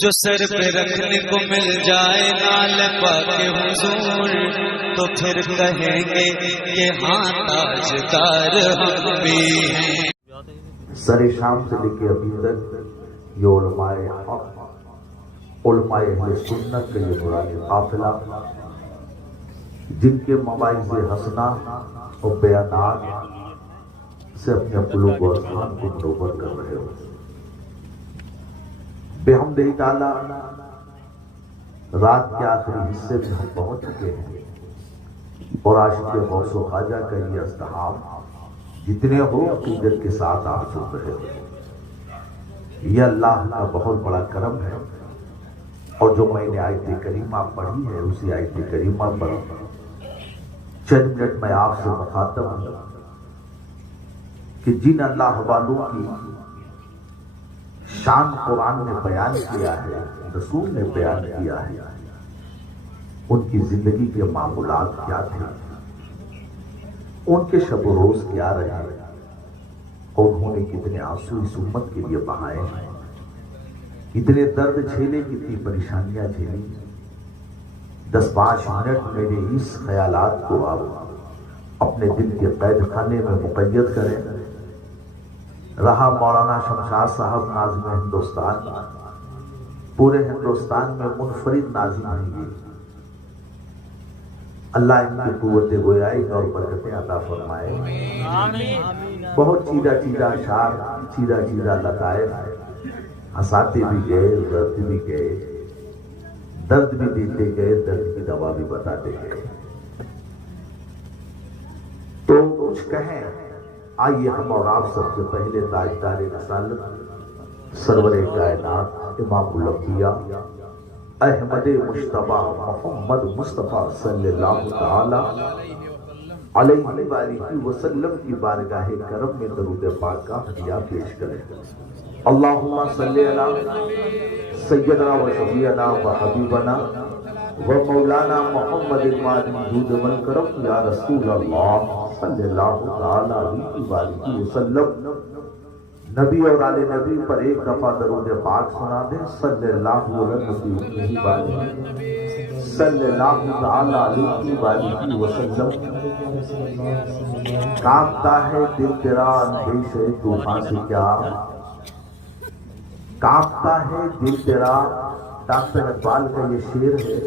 جو سر پہ رکھنے کو مل جائے نال پاک حضور تو پھر کہیں گے کہ ہاں تاجدار ہم بھی ہیں۔ سر شام سے لے کے ابھی تک یہ علماء حق، علماء اہل سنت کا یہ نورانی قافلہ جن کے مواعظ حسنہ اور بیانات سے اپنے قلوب و اذہان کو منور کر رہے ہو، بحمدہ تعالیٰ رات کے آخری حصے میں ہم پہنچ چکے ہیں، اور عاشق غوث و خواجہ کا یہ اصطحاب جتنے ہو عقیدت کے ساتھ آپ سن رہے ہو، یہ اللہ کا بہت بڑا کرم ہے۔ اور جو میں نے آیت کریمہ پڑھی ہے، اسی آیت کریمہ پر چند منٹ میں آپ سے مخاطب ہوں کہ جن اللہ والوں کی شان قرآن نے بیان کیا ہے، رسول نے بیان کیا ہے، ان کی زندگی کے معمولات کیا تھے، ان کے شب و روز کیا رہے، اور انہوں نے کتنے آنسو اس امت کے لیے بہائے ہیں، کتنے درد جھیلے، کتنی پریشانیاں جھیلی۔ 10-5 منٹ میرے اس خیالات کو آپ اپنے دل کے قید خانے میں مقید کریں۔ رہا مولانا شمشاد صاحب ناظم ہندوستان، پورے ہندوستان میں منفرد ناظم ہیں یہ، اللہ ان کی قوت گویائی اور برکتیں عطا فرمائے۔ بہت چیدہ چیدہ اشعار، چیدہ چیدہ لطائف، ہنساتے بھی گئے، درد بھی گئے، درد بھی دیتے گئے، درد کی دوا بھی بتاتے گئے۔ تو کچھ کہیں، آئیے ہم اور آپ سب سے پہلے تاجدار رسالت سرور کائنات امام الانبیاء احمد مجتبیٰ محمد مصطفیٰ صلی اللہ تعالی علیہ وآلہ وسلم کی بارگاہ کرم میں درود پاک کا ہدیہ پیش کریں۔ اللہم صلی علی سیدنا و شفیعنا و حبیبنا و مولانا محمد المادی جود من کرم یا رسول اللہ صلی اللہ تعالی علیہ وآلہ وسلم۔ نبی اور آل نبی پر ایک دفعہ درود پاک سنا دیں، صلی اللہ علیہ وآلہ صلی اللہ تعالی علیہ وآلہ وسلم۔ کانپتا ہے دل تیرا اندیش طوفان سے کیا، کانپتا ہے دل تیرا، ڈاکٹر اقبال کا یہ شعر ہے۔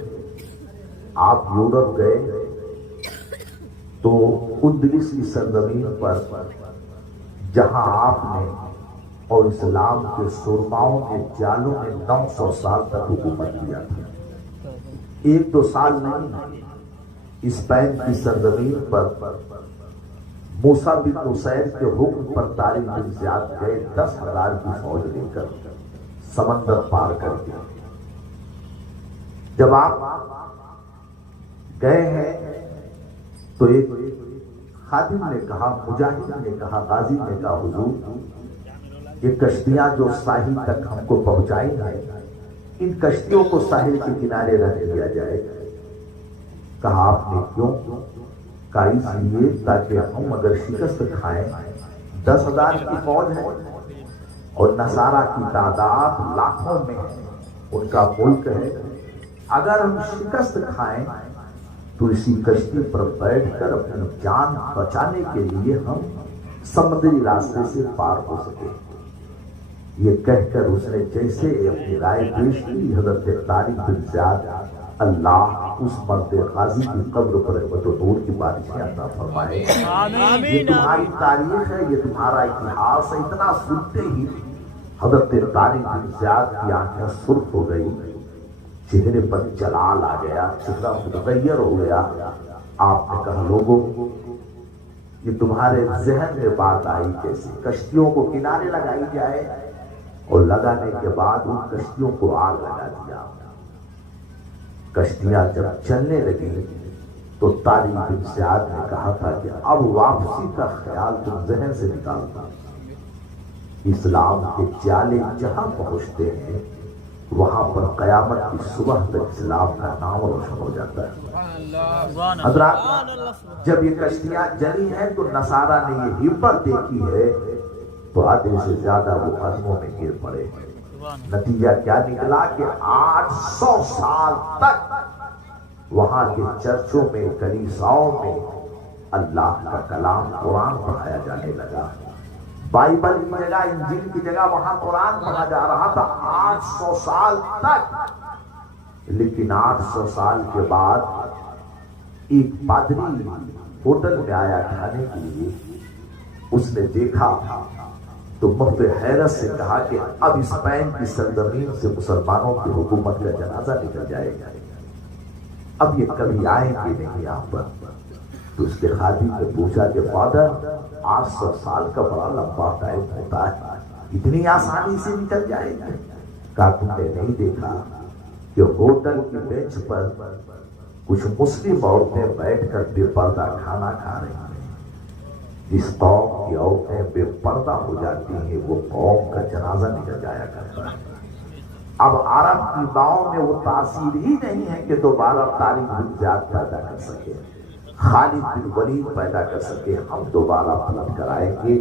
آپ یورپ گئے تو اندلس کی سرزمین پر جہاں آپ نے اور اسلام کے سرماؤں کے جالوں نے 900 سال تک حکومت کیا تھا، 1-2 سال نہیں، اسپین کی سرزمین پر موسیٰ بن نصیر کے حکم پر طارق بن زیاد گئے 10,000 کی فوج لے کر سمندر پار کر کے۔ جب آپ گئے ہیں تو ایک خادم نے کہا، مجاہد نے کہا، غازی نے کہا، حضور یہ کشتیاں جو ساحل تک ہم کو پہنچائی ہیں، ان کشتیوں کو ساحل کے کنارے رکھ دیا جائے۔ کہا آپ نے کیوں؟ کہا اس لیے تاکہ ہم اگر شکست کھائیں، 10,000 کی فوج ہے اور نصارہ کی تعداد لاکھوں میں ہے، ان کا ملک ہے، اگر ہم شکست کھائیں تو اسی کشتی پر بیٹھ کر اپنی جان بچانے کے لیے ہم سمندری راستے سے پار ہو سکے۔ یہ کہہ کر اس نے جیسے اپنی رائے پیش کی، حضرت طارق بن زیاد اللہ اس مرد غازی کی قبر پر رحمت و نور کی بارشیں عطا فرمائے۔ یہ تمہاری تاریخ ہے، یہ تمہارا اتہاس ہے۔ اتنا سنتے ہی حضرت طارق بن زیاد کی آنکھیں سرخ ہو گئی، چہرے پر جلال آ گیا، چہرہ متغیر ہو گیا۔ آپ نے کہا لوگوں یہ تمہارے ذہن میں بات آئی کیسے؟ کشتیوں کو کنارے لگائی جائے، اور لگانے کے بعد ان کشتیوں کو آگ لگا دیا۔ کشتیاں جب چلنے لگی تو طارق بن زیاد نے کہا تھا کہ اب واپسی کا خیال تم ذہن سے نکال دو۔ اسلام کے جالے جہاں پہنچتے ہیں وہاں پر قیامت کی صبح تک اسلام کا نام روشن ہو جاتا ہے۔ حضرات جب یہ کشتیاں جلی ہیں تو نصارہ نے یہ ہمت دیکھی ہے تو آدھے سے زیادہ وہ قدموں میں گر پڑے۔ نتیجہ کیا نکلا کہ 800 سال تک وہاں کے چرچوں میں، کلیساؤں میں اللہ کا کلام قرآن پڑھایا جانے لگا. بائبل کی جگہ، انجیل کی جگہ وہاں قرآن پڑھا جا رہا تھا 800 سال تک. لیکن 800 سال کے بعد ایک پادری ہوٹل میں آیا کھانے کے لیے. اس نے دیکھا تو مفت حیرت سے کہا کہ اب اسپین کی سرزمین سے مسلمانوں کی حکومت کا جنازہ نکل جائے گا، اب یہ کبھی آئیں گے نہیں یہاں پر. تو اس کے خادم نے پوچھا کہ فادر 800 سال کا بڑا لمبا ٹائم ہوتا ہے، اتنی آسانی سے نکل جائے گا؟ کہا تم نے نہیں دیکھا کہ ہوٹل کی بینچ پر کچھ مسلم عورتیں بیٹھ کر بے پردہ کھانا کھا رہی ہیں. جس قوم کی عورتیں بے پردہ ہو جاتی ہیں وہ قوم کا جنازہ نکل جایا کرتا ہے. اب عرب کی ماؤں میں وہ تاثیر ہی نہیں ہے کہ دوبارہ طارق بن زیاد پیدا کر سکے، خالد بن ولید پیدا کر سکے. ہم دوبارہ پلٹ کر آئیں گے.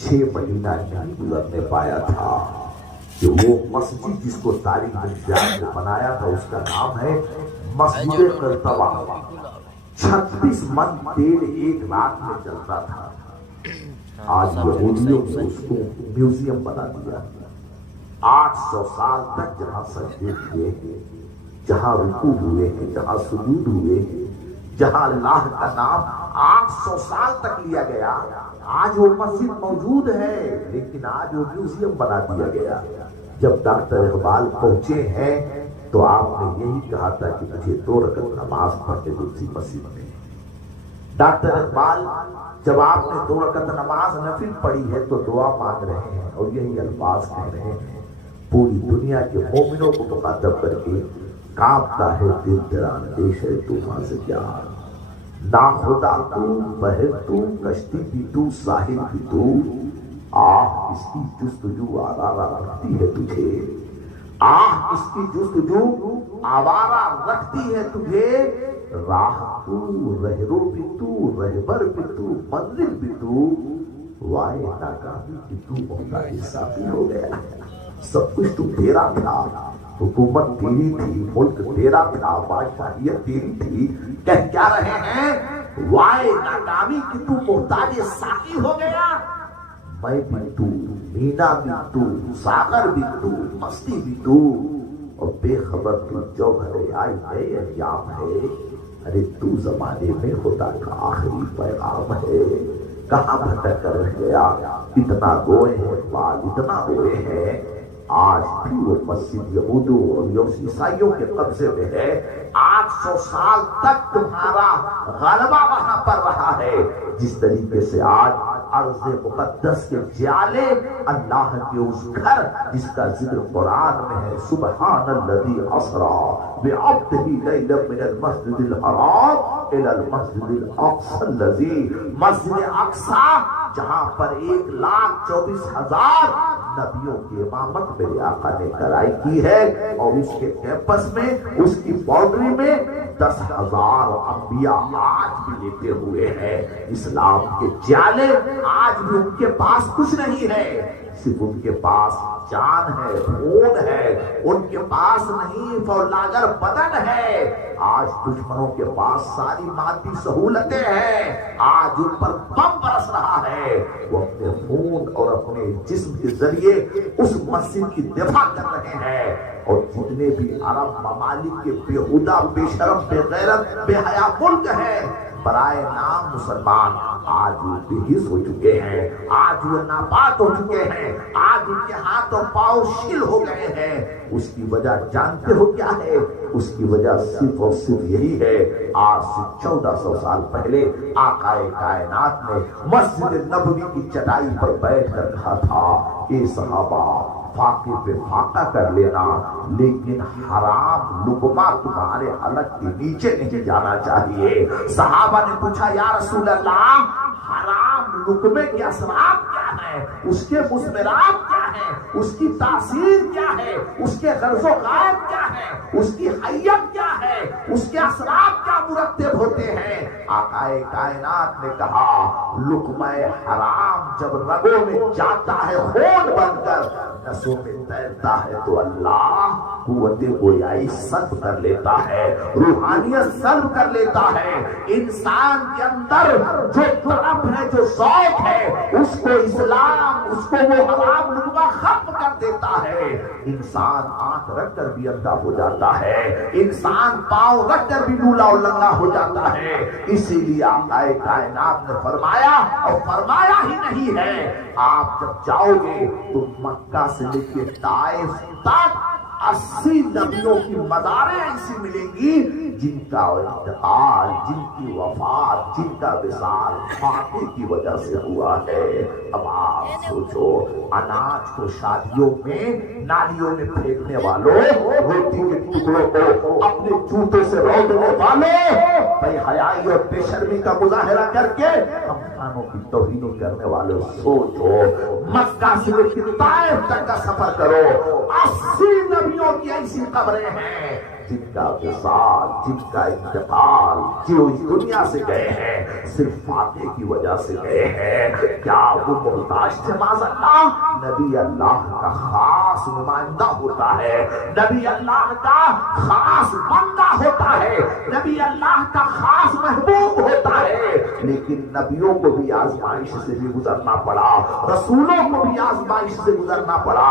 6 مہینہ نہیں گزرنے پایا تھا کہ وہ مسجد جس کو طارق بن زیاد نے بنایا تھا اس کا نام ہے مسجد قرطبہ. 36 من تیل ایک رات میں چلتا تھا. آج یہودیوں نے اس کو میوزیم بنا دیا. 800 سال تک جہاں سجدے ہوئے ہیں، جہاں رکوع ہوئے ہیں، جہاں سجود ہوئے ہیں، جہاں اللہ کا نام 800 سال تک لیا گیا، آج وہ مسجد موجود ہے لیکن آج وہ میوزیم بنا دیا گیا. جب ڈاکٹر اقبال پہنچے ہیں تو آپ نے یہی کہا تھا کہ مجھے 2 رکعت نماز پڑھنے دو اسی مسجد میں. ڈاکٹر اقبال جب آپ نے 2 رکعت نماز نفل پڑھی ہے تو دعا مانگ رہے ہیں اور یہی الفاظ کہہ رہے ہیں. پوری دنیا کے مومنوں کو مخاطب کر کے کانپتا ہے دل تیرا اندیش ہے طوفان سے کیا. نا خدا تو، بحر تو، کشتی بھی تو، ساحل بھی تو، آہ اس کی جستجو آوارہ رکھتی ہے تجھے. آہ اس کی جستجو آوارہ رکھتی ہے تجھے. راہ تو، رہرو بھی تو، رہبر بھی تو، منزل بھی تو، وائے ناکامی کی تو محتاج ساتھی ہو گیا. سب کچھ تو تیرا تھا، حکومت تیری تھی، ملک تیرا تھا، بادشاہیت تیری تھی. کہہ کیا رہے ہیں؟ وائے ناکامی کی تو محتاج ساتھی ہو گیا. میں بھی تو، مینا بھی تو، ساغر بھی تو، مستی بھی تو، اور بے خبر تو جوہر آئی ہے انجام ہے. ارے تو زمانے میں خدا کا آخری پیغام ہے. کہاں بھٹک کر رہ گیا؟ اتنا روئے ہیں اقبال، اتنا روئے ہیں. آج بھی وہ مسجد یہودوں اور عیسائیوں کے قبضے میں ہے. 800 سال تک تمہارا غلبہ وہاں پر رہا ہے. جس طریقے سے آج ارض مقدس کے جالے اللہ کے اس گھر جس کا ذکر قرآن میں ہے، سبحان الذی اسری بعبدہ لیلا من المسجد الحرام الی المسجد الاقصی الذی، مسجد اقصی جہاں پر 1,24,000 نبیوں کی امامت میرے آقا نے کرائی کی ہے، اور اس کے کیمپس میں، اس کی باؤنڈری میں 10,000 انبیاء آج بھی لیتے ہوئے ہیں. اسلام کے جالے آج بھی ان کے پاس کچھ نہیں ہے، صرف ان کے پاس جان ہے، خون ہے. ان کے پاس نہیں فولاگر بدن ہے. آج دشمنوں کے پاس ساری مادی سہولتیں ہیں. آج ان پر بم برس رہا ہے. وہ اپنے خون اور اپنے جسم کے ذریعے اس مسجد کی دفاع کر رہے ہیں. اور جتنے بھی عرب ممالک کے بےہودہ، بے شرم، بے غیرت، بے حیا ملک ہیں، برائے نام مسلمان آج وہ بے حس ہو چکے ہیں، آج وہ ناپاک ہو چکے ہیں، آج ان کے ہاتھ اور پاؤں شل ہو گئے ہیں. اس کی وجہ جانتے ہو کیا ہے؟ اس کی وجہ صرف اور صرف یہی ہے، آج سے 1400 سال پہلے آقا کائنات نے مسجد نبوی کی چٹائی پر بیٹھ کر کہا تھا، اے صحابہ فاقے پہ فاقہ کر لینا، لیکن حرام لقمہ تمہارے حلق کے نیچے نہیں جانا چاہیے. صحابہ نے پوچھا یا رسول اللہ حرام لقمے کے اسباب کیا ہیں، اس کے مثمرات کیا ہے، اس کی تاثیر کیا ہے، اس کے غرض و غائب کیا ہے، اس کی حیت کیا ہے، اس کے اثرات کیا مرتب ہوتے ہیں۔ آقا کائنات نے کہا لقمہ حرام جب رگوں میں جاتا ہے خون بن کر، نسوں میں تیرتا ہے تو اللہ قوت گویائی سلب کر لیتا ہے، روحانیت سلب کر لیتا ہے۔ انسان کے اندر جو طرف ہے، جو ذوق ہے، اس کو اسلام، اس کو وہ حرام لقمہ ختم کر دیتا ہے۔ انسان آنکھ رکھ کر بھی اندھا ہو جاتا ہے، انسان پاؤں رکھ کر بھی لولا اور لنگا ہو جاتا ہے۔ اسی لیے آقا کائنات نے فرمایا، اور فرمایا ہی نہیں ہے، آپ جب جاؤ گے تو مکہ سے لے کے طائف تک 80 نبیوں کی مزاریں ایسی ملیں گی جن کا انتقال، جن کی وفات، جن کا وصال فاتح کی وجہ سے ہوا ہے۔ اب آپ سوچو، اناج کو شادیوں میں نالیوں میں پھینکنے والوں، روٹی کے ٹکڑوں کو اپنے جوتوں سے رودنے والوں، بے حیائی اور بے شرمی کا مظاہرہ کر کے ہم خانوں کی توہین کرنے والوں، سوچو مکہ سے لے کے طائف تک کا سفر کرو، 80 نبیوں کی ایسی قبریں ہیں جن کا وصال، جن کا انتقال، جو اس دنیا سے گئے ہیں صرف فاتح کی وجہ سے گئے ہیں۔ کیا وہ محتاج تھے؟ معاذ اللہ، نبی اللہ کا خاص نمائندہ ہوتا ہے، نبی اللہ کا خاص بندہ ہوتا ہے، نبی اللہ کا خاص محبوب ہوتا ہے، لیکن نبیوں کو بھی آزمائش سے بھی گزرنا پڑا، رسولوں کو بھی آزمائش سے گزرنا پڑا۔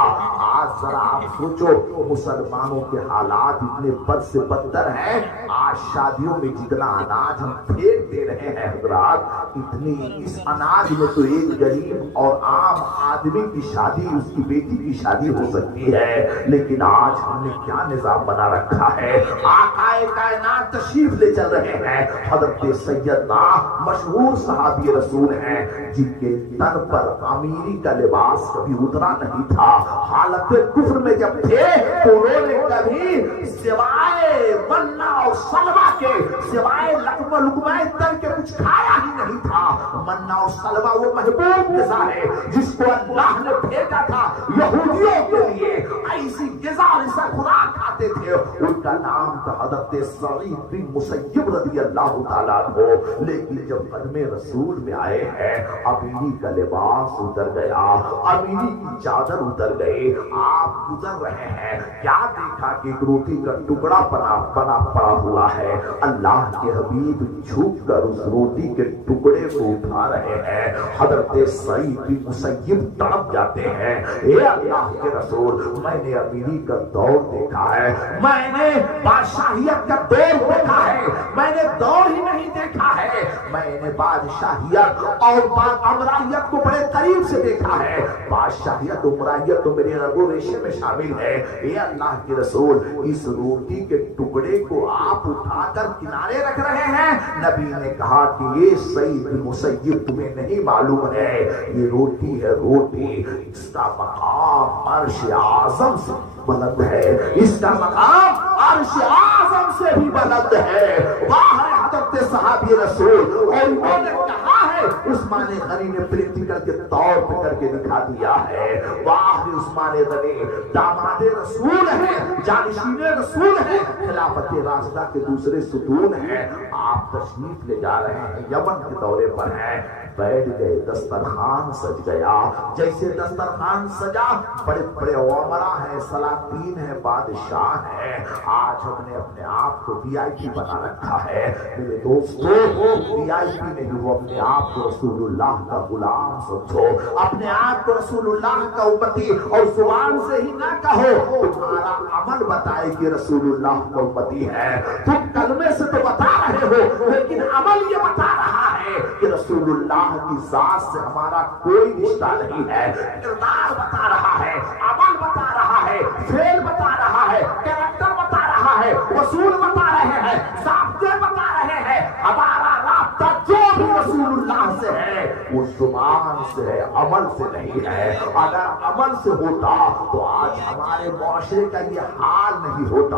آج ذرا آپ سوچو، مسلمانوں کے حالات اتنے بد سے بدتر ہیں، آج شادیوں میں جتنا اناج ہم پھینک دے رہے ہیں حضرات، اتنی اس اناج میں تو ایک غریب اور عام آدمی کی شادی، اس کی بیٹی کی شادی ہو سکتی ہے، لیکن آج ہم نے کیا نظام بنا رکھا ہے۔ آقا کائنات تشریف لے چل رہے ہیں، حضرت سیدنا مشہور صحابی رسول ہیں جن کے تن پر امیری کا لباس کبھی اترا نہیں تھا، حالت کفر میں جب تھے تو انہوں نے کبھی سوائے منا اور سلوا کے، سوائے لقمہ تل کے کچھ کھایا ہی نہیں تھا۔ منا اور سلوا وہ محبوب غذا ہے جس کو اللہ نے بھیجا تھا یہودیوں کے لیے، ایسی غذا ایسا خوراک کھاتے تھے، ان کا نام تھا حضرت سعید بن مسیب رضی اللہ تعالیٰ عنہ۔ لیکن جب قدم رسول میں آئے ہیں، امیری کا لباس اتر گیا، امیری کی چادر اتر گئی، آپ گزر رہے ہیں، کیا دیکھا کہ ایک روٹی کا ٹکڑا بنا پڑا ہوا ہے، اللہ کے حبیب جھک کر اس روٹی کے ٹکڑے کو اٹھا رہے ہیں۔ حضرت سعید بن مسیب تڑپ جاتے ہیں، اے اللہ کے رسول، میں نے امیری کا دور دیکھا ہے، میں نے بادشاہیت کا دور دیکھا ہے، میں نے دور ہی نہیں دیکھا ہے، میں نے بادشاہیت اور امرائیت کو بڑے قریب سے دیکھا ہے، بادشاہیت امرائیت تو میرے رگ و ریشے میں شامل ہے۔ اے اللہ کے رسول، اس روٹی کے ٹکڑے کو آپ اٹھا کر کنارے رکھ رہے ہیں۔ نبی نے کہا کہ یہ سعید بن مسیب تمہیں نہیں معلوم ہے، یہ روٹی ہے روٹی، اس کا مقام عرش اعظم سے بلند ہے، اس کا مقام عرش اعظم سے بھی بلند ہے۔ واہ حضرت صحابی رسول، اور انہوں نے کہا ہے، عثمان غنی نے پریکٹیکل کے طور پہ کر کے دکھا دیا ہے۔ واہ عثمان غنی داماد رسول ہیں، جانشین رسول ہیں، خلافت راشدہ کے دوسرے ستون ہیں۔ آپ تشریف لے جا رہے ہیں، یمن کے دورے پر ہیں، بیٹھ گئے، دسترخوان سج گیا، جیسے دسترخوان سجا، بڑے بڑے عمرا ہیں، سلاطین ہیں، بادشاہ ہیں۔ آج ہم نے اپنے آپ کو وی آئی پی بنا رکھا ہے۔ میرے دوستو، وی آئی پی نہیں، وہ اپنے آپ کو رسول اللہ کا غلام سمجھو، اپنے آپ کو رسول اللہ کا امتی، اور زبان سے ہی نہ کہو، تمہارا عمل بتائے کہ رسول اللہ کا امتی ہے۔ تم کلمے سے تو بتا رہے ہو، لیکن عمل یہ بتا رہا ہے کہ رسول اللہ کی ذات سے ہمارا کوئی رشتہ نہیں ہے۔ کردار بتا رہا ہے، عمل بتا رہا ہے، فعل بتا رہا ہے، کریکٹر بتا رہا ہے، اصول بتا رہے ہیں، ضابطے بتا رہے ہیں۔ ہمارا رابطہ جو بھی رسول اللہ سے ہے وہ زبان سے ہے، عمل سے نہیں ہے۔ اگر عمل سے ہوتا تو آج ہمارے معاشرے کا یہ حال نہیں ہوتا،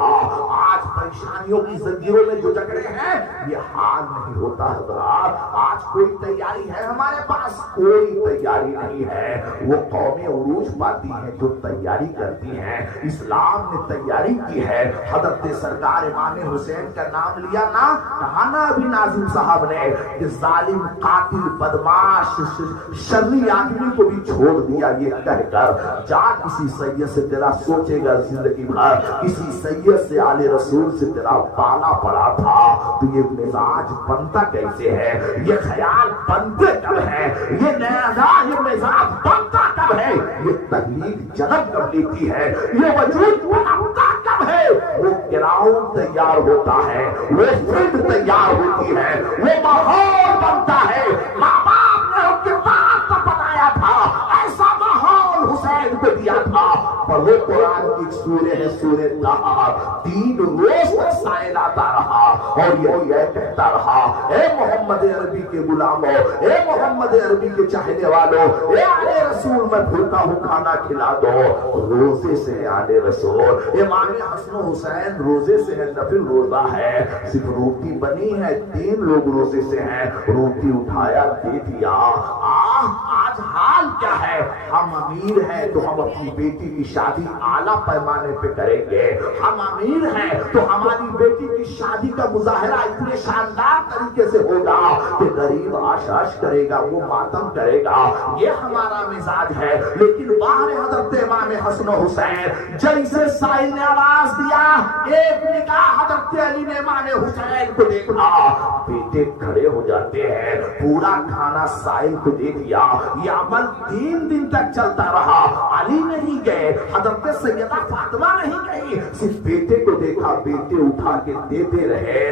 آج پریشانیوں کی زنجیروں میں جو جکڑے ہیں یہ حال نہیں ہوتا۔ حضرات آج کوئی تیاری ہے ہمارے پاس؟ کوئی تیاری نہیں ہے۔ وہ قومیں عروج پاتی ہیں جو تیاری کرتی ہیں، اسلام نے تیاری کی ہے۔ حضرت سرکار امام حسین کا نام لیا نا، کہا نا ابھی ناظم صاحب نے کہ ظالم قاتل بدماش شرری آدمی کو بھی چھوڑ دیا یہ کہہ کر جا کسی سید سے تیرا سوچے گا زندگی بھر، کسی سید سے آل رسول سے تیرا پالا پڑا تھا، تو یہ مزاج بنتا کیسے ہے، یہ خیال بنتے کب ہے، یہ نیا یہ مزاج بنتا کب ہے، یہ تحلیل جنم کب لیتی ہے، یہ وجود بناتا کب ہے؟ وہ گراؤنڈ تیار ہوتا ہے، وہ فیلڈ تیار ہوتی ہے، وہ ماحول بنتا ہے۔ ماں باپ نے ان کے بعد تو بنایا تھا، ایسا ماحول حسین کو دیا تھا۔ پر وہ قرآن کی ایک سورہ ہے، سورہ طٰہٰ، 3 روز تک سائل آتا رہا اور یہ کہتا رہا، اے محمد عربی کے غلاموں، اے محمد عربی کے چاہنے والوں، اے آل رسول میں بھوکا ہوں کھانا کھلا دو۔ روزے سے آل رسول، امام حسن و حسین روزے سے ہے، نفل روزہ ہے، صرف روٹی بنی ہے، 3 لوگ روزے سے ہیں، روٹی اٹھایا دے دیا۔ آج حال کیا ہے؟ ہم امیر ہیں تو ہم اپنی بیٹی کی شادی اعلیٰ پیمانے پہ کریں گے، ہم امیر ہیں تو ہماری بیٹی کی شادی کا مظاہرہ اتنے شاندار طریقے سے ہوگا کہ غریب آشاش کرے گا، وہ ماتم کرے گا، یہ ہمارا مزاج ہے۔ لیکن باہر حضرت امام حسن و حسین جیسے سائل نے آواز دیا، ایک نگاہ حضرت علی نے امام حسین کو دیکھا، بیٹے کھڑے ہو جاتے ہیں، پورا کھانا سائل کو دے دیا۔ یہ عمل 3 دن تک چلتا رہا، علی نہیں گئے، حضرت سیدہ فاطمہ نہیں گئی، صرف بیٹے کو دیکھا، بیٹے اٹھا کے دیتے رہے۔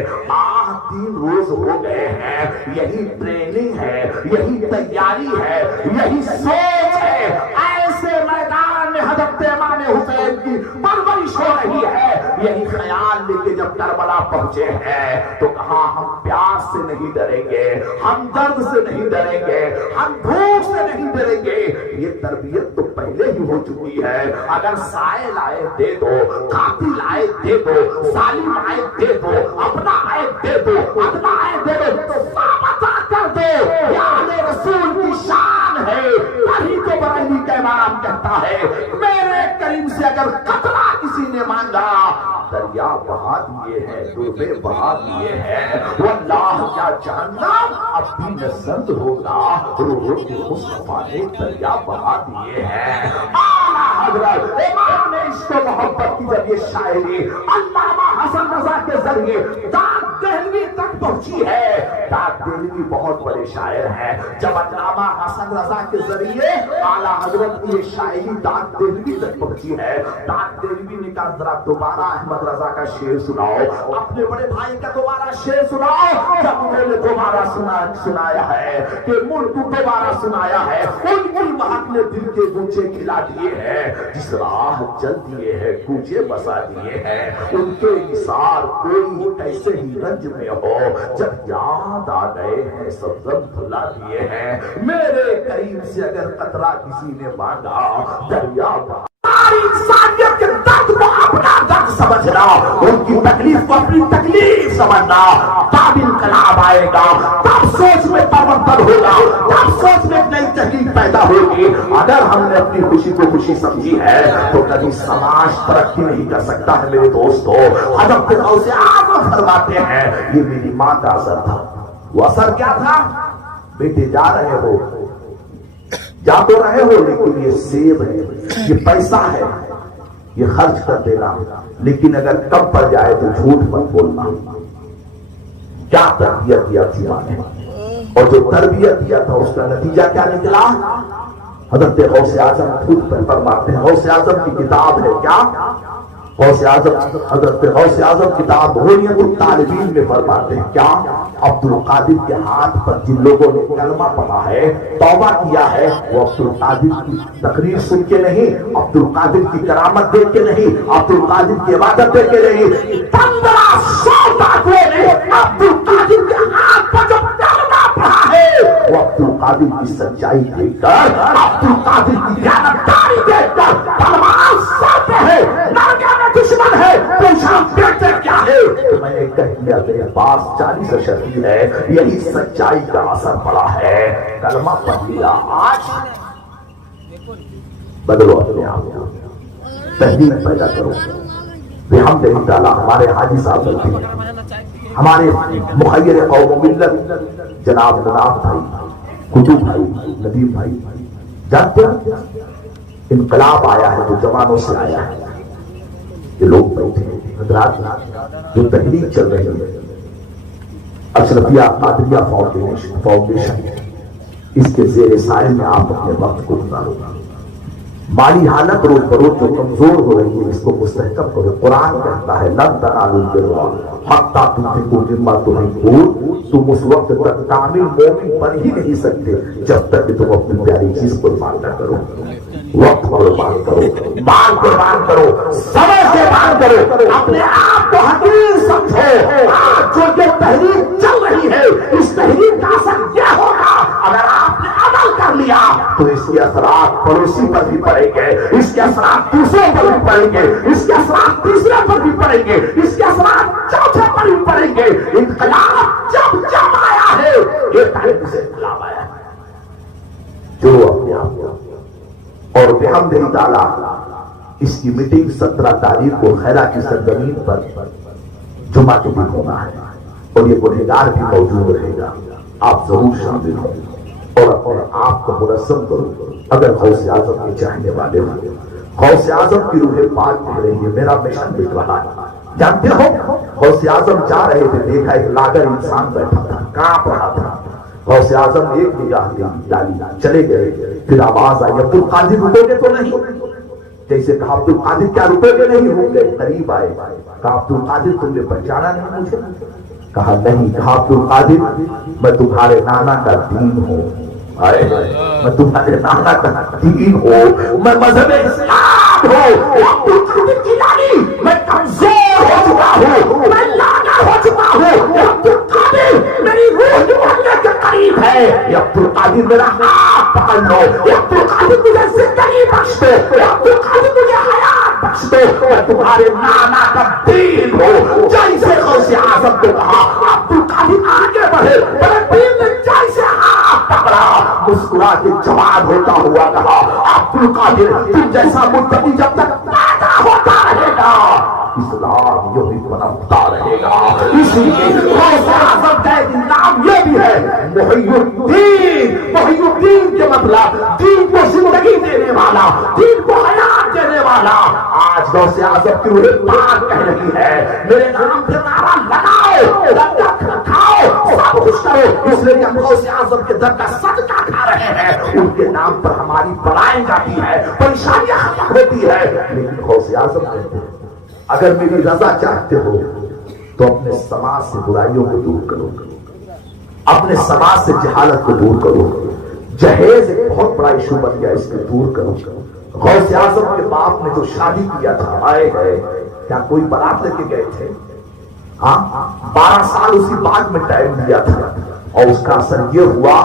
3 روز ہو گئے ہیں، یہی ٹریننگ ہے، یہی تیاری ہے، یہی سوچ ہے۔ ایسے میدان میں حضرت امام حسین کی پرورش ہو رہی ہے، یہی خیال لے کے جب کربلا پہنچے ہیں تو کہا ہم پیاس سے نہیں ڈریں گے، ہم درد سے نہیں ڈریں گے، ہم بھوک سے نہیں ڈریں گے۔ یہ تربیت تو پہلے ہی ہو چکی ہے۔ اگر سائل آئے دے دو، قاتل آئے دے دو، ظالم آئے دے دو، اپنا آئے دے دو، اپنا آئے دے دو، تو ثابت کر دو یہ اہل رسول کی شان ہے۔ وہی تو بریلی کا امام کہتا ہے، میرے کریم سے اگر قطرہ کسی نے مانگا دریا بہا دیے ہیں، ڈوبے بہا دیے ہیں، واللہ کیا جاننا اب بھی نزد ہوگا، روح مصطفیٰ نے دریا بہا دیے ہیں۔ اعلیٰ حضرت امام عشق و محبت کی جب یہ شاعری علامہ حسن رضا کے ذریعے داد دہلوی تک پہنچی ہے، داد دہلوی بہت بڑے شاعر ہیں، جب علامہ حسن رضا کے ذریعے اعلیٰ حضرت کی یہ شاعری داد دہلوی تک پہنچی ہے، داد دہلوی نے کہا ذرا دوبارہ احمد رضا کا شعر سناؤ، اپنے بڑے بھائی کا دوبارہ شعر سناؤ۔ جب انہوں نے دوبارہ سنایا ہے کہ ملک دوبارہ سنایا ہے، ان کی مہک نے دل کے گونجے کھلا دیے ہیں، جس راہ چل دیے ہیں کوچے بسا دیے ہیں، ان کے نثار کوئی کیسے ہی رنج میں ہو، جب یاد آ گئے ہیں سب زم بھلا دیے ہیں۔ میرے کریم سے اگر قطرہ کسی نے مانگا دریا بہا، انسانیت کے درد کو اپنا درد سمجھنا، ان کی تکلیف کو اپنی تکلیف سمجھنا، تب انقلاب آئے گا، تب سوچ میں تبدل ہوگا، تب سوچ میں نئی تحریک پیدا ہوگی۔ اگر ہم نے اپنی خوشی کو خوشی سمجھی ہے تو کبھی سماج ترقی نہیں کر سکتا ہے۔ میرے دوستو، حضرت غوث اعظم فرماتے ہیں یہ میری ماں کا اثر تھا۔ وہ اثر کیا تھا؟ بیٹے جا رہے ہو، جا تو رہے ہو، لیکن یہ سیب ہے، یہ پیسہ ہے، یہ خرچ کر دینا، لیکن اگر کم پڑ جائے تو جھوٹ مت بولنا۔ کیا تربیت دیا تھی ماں نے، اور جو تربیت دیا تھا اس کا نتیجہ کیا نکلا؟ حضرت غوث اعظم خود پر فرماتے ہیں، غوث اعظم کی کتاب ہے کیا؟ غوث اعظم، حضرت غوث اعظم کتاب غنیت الطالبین میں فرماتے ہیں کیا؟ عبد القادر کے ہاتھ پر جن لوگوں نے کلمہ پڑھا ہے، توبہ کیا ہے، وہ عبد القادر کی تقریر سن کے نہیں، عبد القادر کی کرامت دیکھ کے نہیں، عبد القادر کی عبادت دیکھ کے نہیں، 1500 ڈاکوؤں نے عبد القادر کے ہاتھ پر جو کلمہ پڑھا ہے وہ عبد القادر کی سچائی دیکھ کر، عبد القادر کی دیانتداری دیکھ کر تلوار سر پہ ہے، نرگے میں دشمن ہے، پوچھا بیٹے کیا ہے؟ میں نے کہہ دیا میرے پاس 40 اشرفی ہے، یہی سچائی کا اثر پڑا ہے، کلمہ پڑھ لیا۔ آج بدلو اپنے آپ کو، تحریک پیدا کرو۔ بحمد اللہ تعالیٰ ہمارے حاجی صاحب بنتے ہیں، ہمارے مخیر قوم و ملت جناب مناف بھائی، قطب بھائی، ندیم بھائی، جانتے ہیں انقلاب آیا ہے جو جوانوں سے آیا ہے۔ یہ لوگ بیٹھے ہیں حضرات، جو تحریک چل رہی ہے اشرفیہ قادریہ فاؤنڈیشن، اس کے زیر سائے میں آپ اپنے وقت کو گزارو۔ مالی حالت روز بروز جو کمزور ہو رہی ہے اس کو مستحکم کرو۔ قرآن کہتا ہے لن تنالوا البر حتی تنفقوا مما تحبون، تم اس وقت تک کامل مومن بن ہی نہیں سکتے جب تک کہ تم اپنی پیاری چیز قربان نہ کرو۔ وقت قربان کرو، مال قربان کرو، سمے قربان کرو، اپنے آپ کو حقیر سمجھو۔ آج جو یہ تحریک چل رہی ہے اس تحریک کا اثر یہ ہوگا، اگر آپ نے عمل کر لیا تو اس کے اثرات پڑوسی پر بھی پڑیں گے، اس کے اثرات دوسروں پر بھی پڑیں گے، اس کے اثرات تیسرے پر بھی پڑیں گے، اس کے اثرات چوتھے پر بھی پڑیں گے۔ انقلاب جب آیا ہے، یہ ٹائم سے انقلاب آیا ہے جو اپنے آپ کو، اور بحمد تعالیٰ اس کی میٹنگ 17 تاریخ کو خیرہ کی سرزمین پر جمعہ کے دن ہونا ہے، اور یہ گنہگار بھی موجود رہے گا، آپ ضرور شامل ہوں اور آپ کو منظم کرو۔ اگر غوث اعظم کے چاہنے والے ہوں، غوث اعظم کی روح پاک کہہ رہی ہے میرا مشن مٹ رہا ہے۔ جانتے ہو غوث اعظم جا رہے تھے، دیکھا ایک لاگر انسان بیٹھا تھا، کانپ رہا تھا۔ غوث اعظم ایک نگاہ ڈالی، چلے گئے، پھر آواز آئی عبد القادر رکو گے تو نہیں؟ جیسے کہا عبد القادر کیا رکو گے نہیں؟ ہوں گے، قریب آئے، کہا عبد القادر تم نے پہچانا نہیں مجھے؟ کہا نہیں۔ کہا عبد القادر میں تمہارے نانا کا دین ہوں، میں تمہارے نانا کا دین ہوں، میں مذہب اسلام ہوں۔ عبد القادر جیلانی میں کمزور ہو چکا ہوں، میں لانا ہو چکا ہوں، عبد القادر میری روح نکلنے کے قریب ہے، عبد القادر میرا ہاتھ پکڑ لو، عبد القادر مجھے زندگی بخش دو، عبد القادر مجھے حیات بخش دو، میں تمہارے نانا کا دین ہوں۔ جیسے غوث اعظم کو کہا عبد القادر آگے بڑھے، میرے دین نے جیسے ہاتھ پکڑا، مسکرا کے جواب ہوتا ہوا کہا عبد القادر تم جیسا متقی جب تک پیدا ہوتا رہے گا اسلام یوں ہی بنتا رہے گا۔ اسی لیے غوث اعظم کا ایک نام یہ بھی ہے محی الدین۔ محی الدین کے مطلب دین کو زندگی دینے والا، دین کو حیات دینے والا۔ آج غوث اعظم کی روح پاک کہہ رہی ہے میرے نام پہ نعرہ لگاؤ، لگا کھاؤ، سب کچھ کرو، اس لیے ہم غوث اعظم کے در کا صدقہ کھا رہے ہیں۔ ان کے نام پر ہماری بڑھائی جاتی ہے، پریشانیاں ختم ہوتی ہے، لیکن غوث اعظم کہتے ہیں اگر میری رضا چاہتے ہو تو اپنے سماج سے برائیوں کو دور کرو، اپنے سماج سے جہالت کو دور کرو۔ جہیز ایک بہت بڑا ایشو بن گیا، اس کو دور کرو۔ غوث اعظم کے باپ نے جو شادی کیا تھا، آئے گئے کیا کوئی بارات لے کے گئے تھے؟ ہاں 12 سال اسی بات میں ٹائم دیا تھا، اور اس کا اثر یہ ہوا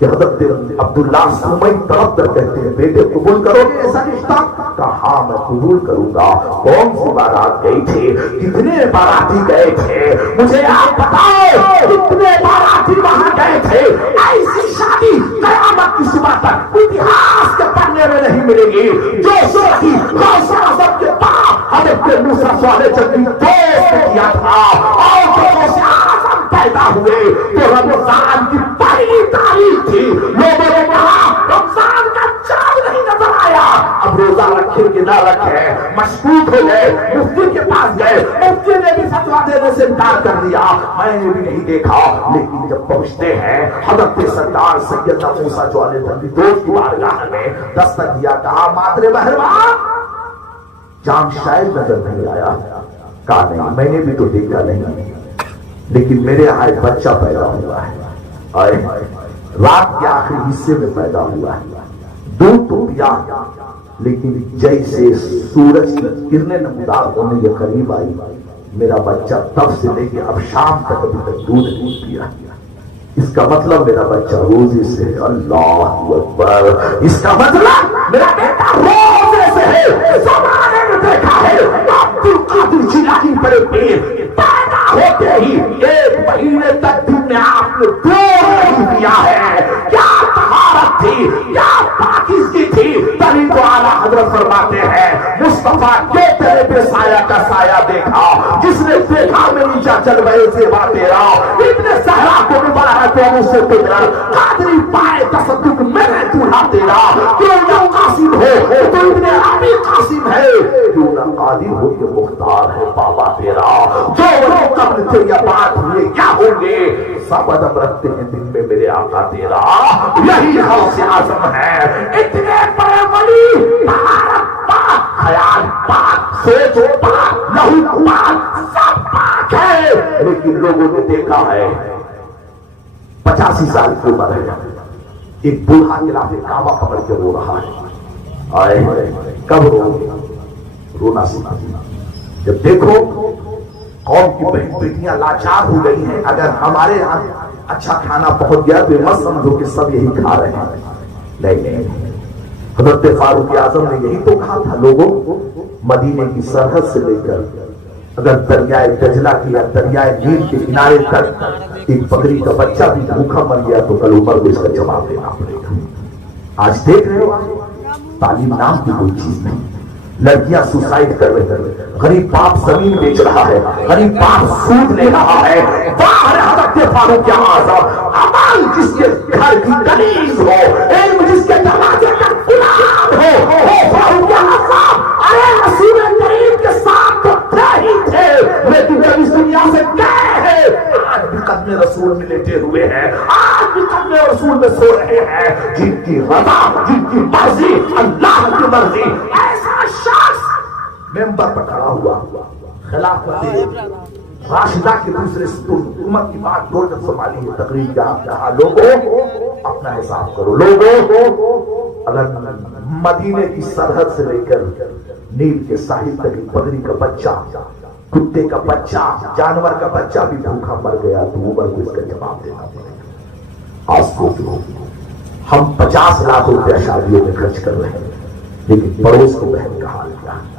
کہ حضرت عبداللہ سومئی طرف در کہتے ہیں بیٹے قبول کرو گے ایسا رشتہ؟ کہا ہاں میں قبول کروں گا۔ کون سی بارات گئی تھی؟ کتنے باراتی گئے تھے؟ مجھے آپ بتاؤ کتنے باراتی وہاں گئے تھے؟ ایسی شادی قیامت کی صبح تک اتہاس کے پڑھنے میں نہیں ملے گی جو شادی غوث اعظم کے باپ حضرت موسیٰ صالح جنگی دوست نے کیا تھا۔ اور غوث اعظم پیدا ہوئے تو رمضان کی پہلی تاریخ تھی، لوگوں نے کہا رمضان کا چاند نہیں نظر آیا، اب روزہ رکھے کہ نہ رکھے، مشکوک ہو گئے، مفتی کے پاس گئے، مفتی نے بھی فتویٰ دینے سے انکار کر دیا، میں نے بھی نہیں دیکھا۔ لیکن جب پہنچتے ہیں حضرت سردار سیدنا موسیٰ جو علیہ السلام دوست کی بارگاہ میں دستک دیا، کہا مادر محرمہ جان شاید نظر نہیں آیا؟ کہا نہیں میں نے بھی تو دیکھا نہیں، لیکن میرے یہاں ایک بچہ پیدا ہوا ہے، اور رات کے آخری حصے میں پیدا ہوا ہے، دودھ تو پیا، لیکن جیسے سورج کی کرنیں نمودار ہونے کے قریب آئی، میرا بچہ تب سے لے کے اب شام تک ابھی تک دودھ نہیں پیا۔ اس کا مطلب میرا بچہ روزے سے ہے. اللہ اکبر. اس کا مطلب میرا بیٹا روزے سے ہے. زمانے میں دیکھا ہے عبد القادر جیلانی بڑے پیر پیدا ہوتے ہی 1 مہینے تک دن میں آپ نے 2 روزے دیا ہے. کیا طہارت تھی، کیا پاکیزگی تھی. تبھی تو اعلیٰ حضرت فرماتے ہیں مصطفیٰ کے تیرے پہ سایہ کا سایہ دیکھا، جس نے دیکھا میں نیچا چل رہے زیبا تیرا. ابن زہرا کو بھی بڑا ہے تو مجھ سے بگڑا، قادری پائے تصدق میں نے دولہا تیرا. کیوں نہ قاسم ہو تو ابن عربی قاسم ہے، کیوں نہ قادر ہو کہ مختار ہے بابا تیرا. جو وہ قبل تھے یا بات ہوئے کیا ہوں گے، سب ادب رکھتے ہیں دن میں میرے آقا تیرا. یہی غوث اعظم ہے. اتنے بڑے ولی، طہارت پاک، خیال پاک، سوچ پاک، لہو پاک، سب پاک ہے. لیکن لوگوں نے دیکھا ہے 85 سال کی عمر ہے، ایک بوڑھا خلاف کعبہ پکڑ کے رو رہا ہے. آئے کب رونا سنا. جب دیکھو قوم کی بہن بیٹیاں لاچار ہو گئی ہیں. اگر ہمارے یہاں اچھا کھانا پہنچ گیا تو مت سمجھو کہ سب یہی کھا رہے ہیں. نہیں، حضرت فاروق اعظم نے یہی تو کہا تھا لوگوں، مدینے کی سرحد سے لے کر اگر دریائے دجلہ کی یا دریائے نیل کے کنارے تک ایک بکری کا بچہ بھی بھوکا مر گیا تو کل عمر کو اس کا جواب دینا پڑے گا. آج دیکھ رہے ہو تعلیم نام کی کوئی چیز نہیں. لڑکیاں سوسائڈ کر رہے ہیں، غریب باپ زمین بیچ رہا ہے، غریب باپ سود لے رہا ہے. باہر حضرت فاروق اعظم عمل جس کے گھر کی کنیز ہو، علم جس کے دروازے کا غلام ہو، وہ فاروق اعظم ارے رسول کریم کے ساتھ تو تھے ہی تھے، لیکن جب اس دنیا سے گئے ہیں آج بھی قدم رسول میں لیٹے ہوئے ہیں، آج بھی قدم رسول میں سو رہے ہیں. جن کی رضا، جن کی مرضی اللہ کی مرضی. ایسا شخص ممبر پر کھڑا ہوا خلافت راشدہ کے دوسرے ستون حکومت کی بات دو جب سنبھالی ہے تقریر کا کہا لوگوں اپنا حساب کرو. لوگوں اگر مدینے کی سرحد سے لے کر نیل کے ساحل تک بکری کا بچہ، کتے کا بچہ، جانور کا بچہ بھی بھوکا مر گیا تو عمر کو اس کا جواب دینا پڑے گا. آج کو ہم 50 لاکھ روپیہ شادیوں میں خرچ کر رہے ہیں، لیکن پڑوس کو بہن کا حال کیا ہے،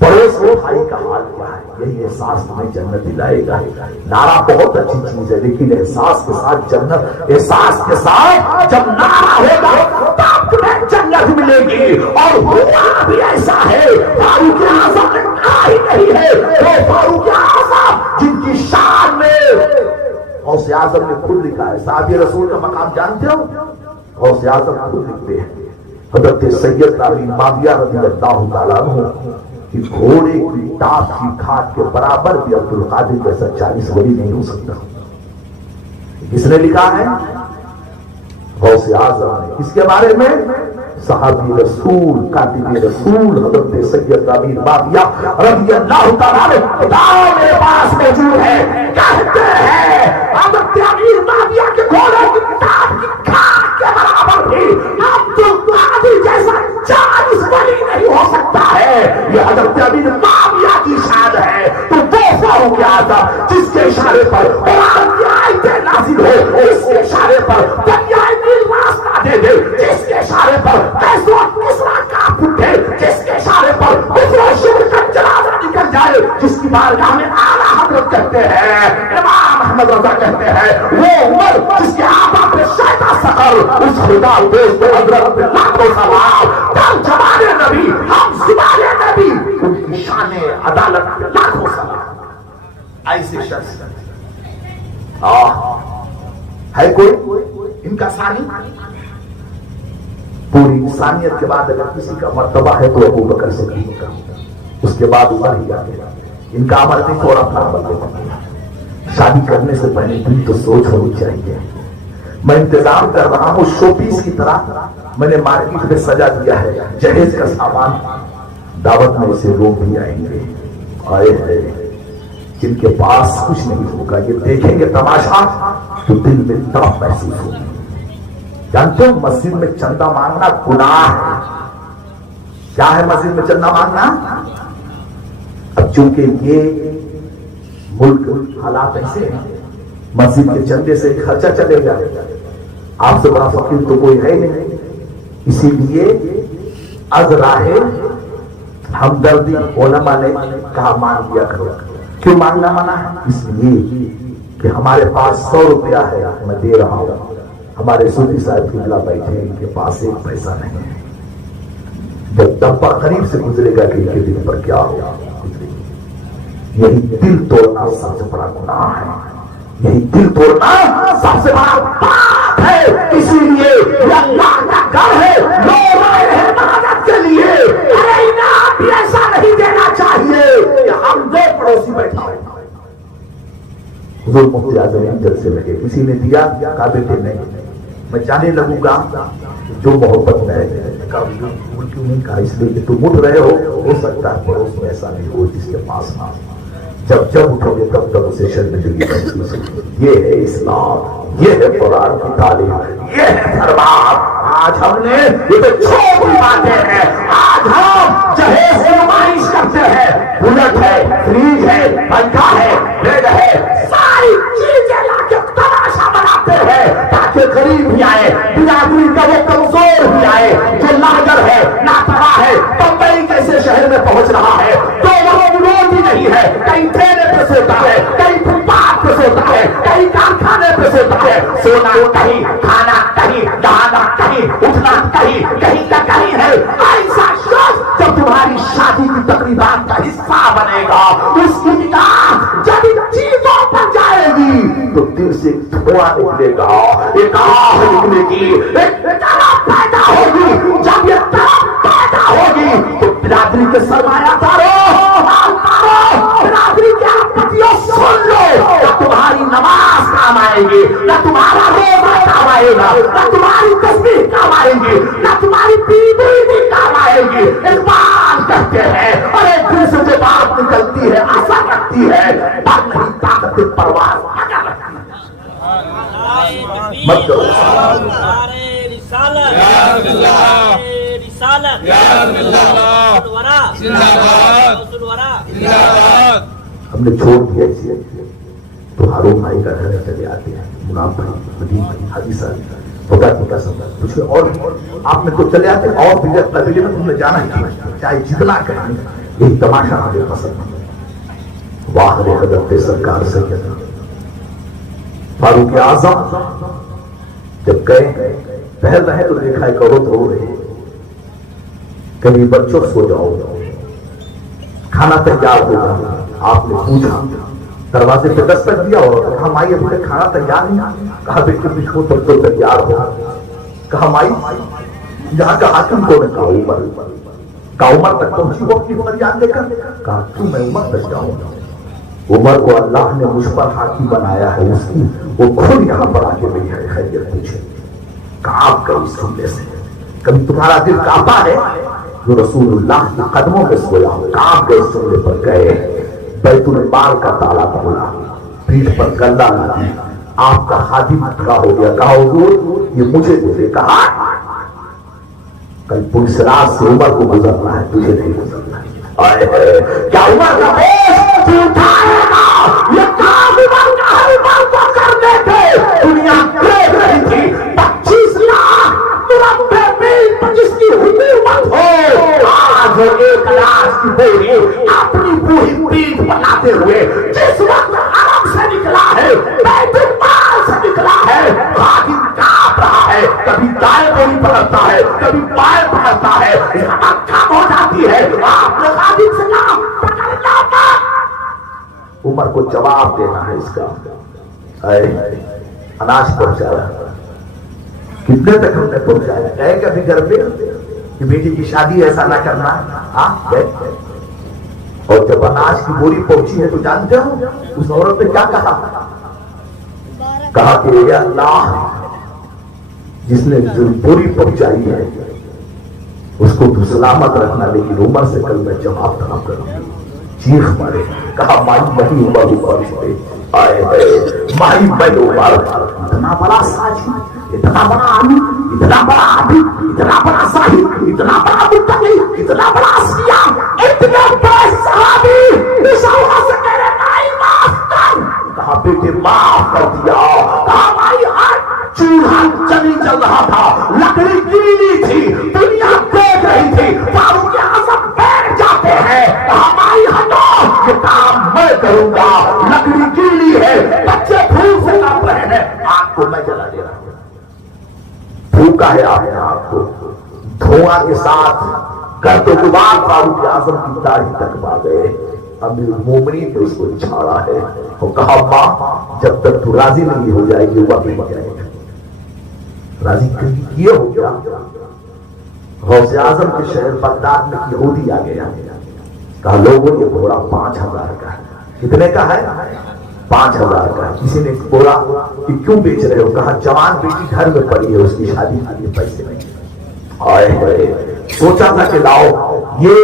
پڑوس کو بھائی کا حال کیا ہے. یہی احساس تمہیں جنت دلائے گا. نعرہ بہت اچھی چیز ہے لیکن احساس کے ساتھ جنت، احساس کے ساتھ جب نعرہ ہوگا تب تمہیں جنت ملے گی. اور ہوا بھی ایسا ہے، فاروق اعظم نے کہا ہی نہیں ہے وہ فاروق اعظم جن کی شان میں غوث اعظم نے خود لکھا ہے. صحابی رسول کا مقام جانتے ہو؟ غوث اعظم خود لکھتے ہیں حضرت سید امین معاویہ رضی اللہ تعالیٰ عنہ کہ گھوڑے کی ٹاپ کی کھاد کے برابر بھی عبد القادر جیسا 40 ولی نہیں ہو سکتا. کس نے لکھا ہے؟ غوث اعظم نے. اس کے بارے میں صحابی رسول، کاتب رسول حضرت سید امین معاویہ رضی اللہ تعالیٰ عنہ کتاب میرے پاس موجود ہے. کہتے ہیں حضرت امین معاویہ کے گھوڑے کی ٹاپ کی کھاد کے برابر بھی عبد القادر جیسا 40 ولی نہیں ہو سکتا ہے. یہ حضرت امین معاویہ کی شان ہے. تو وہ فاروق اعظم جس کے اشارے پر قرآن کی آیتیں نازل ہو، جس کے اشارے پر دریائے نیل راستہ دے دے، جس کے اشارے پر کیسو کسرا کانپ اٹھے، جس کے اشارے پر کفر و شرک کا جنازہ نکل جائے، جس کی بارگاہ میں اعلیٰ حضرت کہتے ہیں، امام احمد رضا کہتے ہیں وہ عمر جس کے آبا پہ شیطہ سقر، اس خدا دوست حضرت پہ لاکھوں سلام. کل زمانے نبی، ہم زمانے نبی، ان کی شان عدالت پہ لاکھوں سلام. ایسے شخص ہے کوئی ان کا ثانی؟ پوری انسانیت کے بعد اگر کسی کا مرتبہ ہے تو ابو بکر سے نہیں ہوگا، اس کے بعد عمر ہی آگے. ان کا عمل نہیں تھوڑا اپنا عمل دیکھا. شادی کرنے سے پہلے بھی تو سوچ ہونی چاہیے. میں انتظام کر رہا ہوں شو پیس کی طرح، میں نے مارکیٹ میں سجا دیا ہے جہیز کا سامان. دعوت میں سے لوگ بھی آئیں گے، آئے ہیں جن کے پاس کچھ نہیں ہوگا، یہ دیکھیں گے تماشا تو دل میں تڑپ محسوس ہوگی. جانتے ہو مسجد میں چندہ مانگنا گناہ ہے. کیا ہے مسجد میں چندہ مانگنا؟ اب چونکہ یہ ملک حالات ایسے ہیں مسجد کے چندے سے خرچہ چلے گا، آپ سے بڑا فقیر تو کوئی ہے نہیں، اسی لیے از راہ ہمدردی علماء نے کہا مانگ لیا کرو۔ کیوں مانگنا منع ہے؟ اس لیے کہ ہمارے پاس 100 روپیہ ہے میں دے رہا ہوں، ہمارے صوفی صاحب قبلہ بیٹھے ان کے پاس ایک پیسہ نہیں ہے، جب ڈبہ قریب سے گزرے گا کہ ان کے دل پر کیا ہوگا، یہی دل توڑنا سب سے بڑا گناہ ہے، یہی دل توڑنا سب سے بڑا پاپ ہے۔ اسی لیے یہ اللہ کا گھر ہے، لوگ آئے ہیں مدد کے لیے، ارے انعام بھی ایسا نہیں دینا چاہیے کہ ہم دو پڑوسی بیٹھا ہو۔ حضور مفتی اعظم جلسے لگے، کسی نے دیا، کہا بیٹے نہیں، میں جانے لگوں گا جو محبت میں ہے، کیوں نہیں کہا اس لیے کہ تم اٹھ رہے ہو سکتا ہے پڑوس میں ایسا نہیں ہو جس کے پاس نہ، جب اٹھو گے تب تک اسے شرمندگی محسوس ہوگی۔ یہ ہے اسلام، یہ ہے قرآن کی تعلیم، یہ ہے دربار۔ آج ہم نے یہ تو چھوٹی باتیں ہیں، آج ہم جہیز سے نمائش کرتے ہیں، بلٹ ہے، فریج ہے، پنکھا ہے، بیڈ ہے، ساری چیزیں لا کے تماشا بناتے ہیں تاکہ غریب بھی آئے، برادری کا وہ کمزور بھی آئے جو لاجر ہے، ناتواں ہے، بمبئی کیسے شہر میں پہنچ رہا ہے، تو وہ روڈ ہی نہیں ہے، کہیں ٹھیلے پہ سوتا ہے، کہیں فٹ پاتھ پہ سوتا ہے، کہیں کارخانے پہ سوتا ہے، سونا کہیں، کھانا کہیں، نہانا کہیں، اٹھنا کہیں، کہیں کا کہیں ہے۔ ایسا شخص جب تمہاری شادی کی تقریبات کا حصہ بنے گا، اس کی نگاہ جب ان چیزوں پر جائے گی تو دل سے دھواں نکلے گا، ایک آہ نکلے گی، ایک طرف پیدا ہوگی۔ جب یہ طرف پیدا ہوگی تو برادری کے سرمایہ داروں، برادری کے پتیوں سن لو، نہ تمہاری نماز کام آئے گی، نہ تمہارا روزہ کام آئے گا، نہ تمہاری تسبیح کام آئے گی، نہ تمہاری بیوی بھی کام آئے گی۔ اقبال کہتے ہیں اور ایک دل سے جو بات نکلتی ہے اثر رکھتی ہے، پر نہیں طاقت پرواز اگر رکھتی ہے۔ مت کرو ہم نے چھوڑ دیا اسے تو ہارون بھائی کا گھر چلے آتے ہیں، مناب بھائی، مدین بھائی، حاجی صاحب، خدا کی قسم کچھ اور آپ میں تو چلے آتے اور دیگر قبیلے میں تم نے جانا ہی چاہے جتنا کریں، یہی تماشا ہمیں پسند ہے۔ واہ حضرت سرکار سید فاروق اعظم جب گئے پہل رہے تو دیکھا ایک عورت ہو رہی، کبھی بچوں سو جاؤ، کھانا تیار ہوگا، آپ نے پوچھا، دروازے پہ دستک دیا اور کہا مائی ابھی تک کھانا تیار نہیں، کہا بیٹے پچھو تک تو تیار ہو، کہا مائی یہاں کا حاکم کون ہے، کہا عمر، کہا عمر تک پہنچی وہ اپنی فریاد لے کر، کہا کیوں میں عمر تک جاؤں گا، عمر کو اللہ نے مجھ پر حاکم بنایا ہے، اس کی وہ خود یہاں پر آ کے میری خیریت پوچھے، کعب گئی سننے سے، کبھی تمہارا دل کعبہ ہے جو رسول اللہ کے قدموں میں سویا ہو، کعب گئے سننے پر گئے، بیت المال کا تالا کھولا، پیٹھ پر گلہ لگی، آپ کا خادم کھڑا ہو گیا، کہا حضور یہ مجھے دے، کہا کل پولیس رات سے عمر کو گزرنا ہے، تجھے نہیں گزرنا ہے، کیا عمر کا پیش تو اٹھائے گا، یہ کام عمر کا ہر عمر کو کرنے تھے، دنیا دیکھ رہی تھی، 25 لاکھ مربع میل پر جس کی حکومت ہو، آج وہ 1 لاکھ کی بوری اپنی پوری پیٹھ بناتے ہوئے جس وقت عرب سے نکلا ہے، بیت المال سے نکلا ہے، خادم کانپ رہا ہے، کبھی دائیں بوری پکڑتا ہے، کبھی بائیں پکڑتا ہے، اکھا ہو جاتی ہے، آپ نے خادم سے کہا پکڑنا مت، عمر کو جواب دینا ہے اس کا، اناج پہنچایا، کتنے تک ہم نے پہنچایا، گئے کبھی گھر پہ کہ بیٹی کی شادی ایسا نہ کرنا، اور جب اناج کی بوری پہنچی ہے تو جانتے ہو اس عورت نے کیا کہا کہ اے اللہ جس نے جو بوری پہنچائی ہے اس کو تو سلامت رکھنا، لیکن عمر سے کل میں جواب طلب کروں، چیخ مارے، کہا مائی بہی عمر اوپر چھوڑے، آئے مائی بہی عمر، اتنا بڑا ساجی، اتنا بڑا عالم، اتنا بڑا عابد، اتنا بڑا صاحب، اتنا بڑا متقی، اتنا بڑا اصفیاء، اتنے بڑے صحابی اس عورت سے کہہ رہے مائی معاف کر، کہا بیٹے معاف کر دیا. کہا بھائی چولہا چل رہا تھا, لکڑی گیلی تھی, دنیا دیکھ رہی تھی, فاروق اعظم بیٹھ جاتے ہیں. کہا بھائی ہٹو, یہ کام میں کروں گا, لکڑی گیلی ہے, بچے دھوپ سے کام رہے ہیں, آگ کو میں جلا دے رہا ہوں. پھونکا ہے آپ نے آگ کو, دھواں کے ساتھ گرد و غبار فاروق اعظم کی داڑھی تک آ گئے. امیر المومنین نے اس کو چھاڑا ہے اور کہا ماں جب تک تو راضی نہیں ہو جائے گی وقت نہیں جائے گا. راضی کیے ہو گیا. غوث اعظم کے شہر بغداد میں یہودی آ گیا, کہا لوگوں یہ گھوڑا 5000 کا ہے. کتنے کا ہے؟ 5000 کا ہے. کسی نے بولا کہ کیوں بیچ رہے ہو؟ کہا جوان بیٹی گھر میں پڑی ہے, اس کی شادی کے لیے پیسے نہیں. سوچا تھا کہ لاؤ, یہ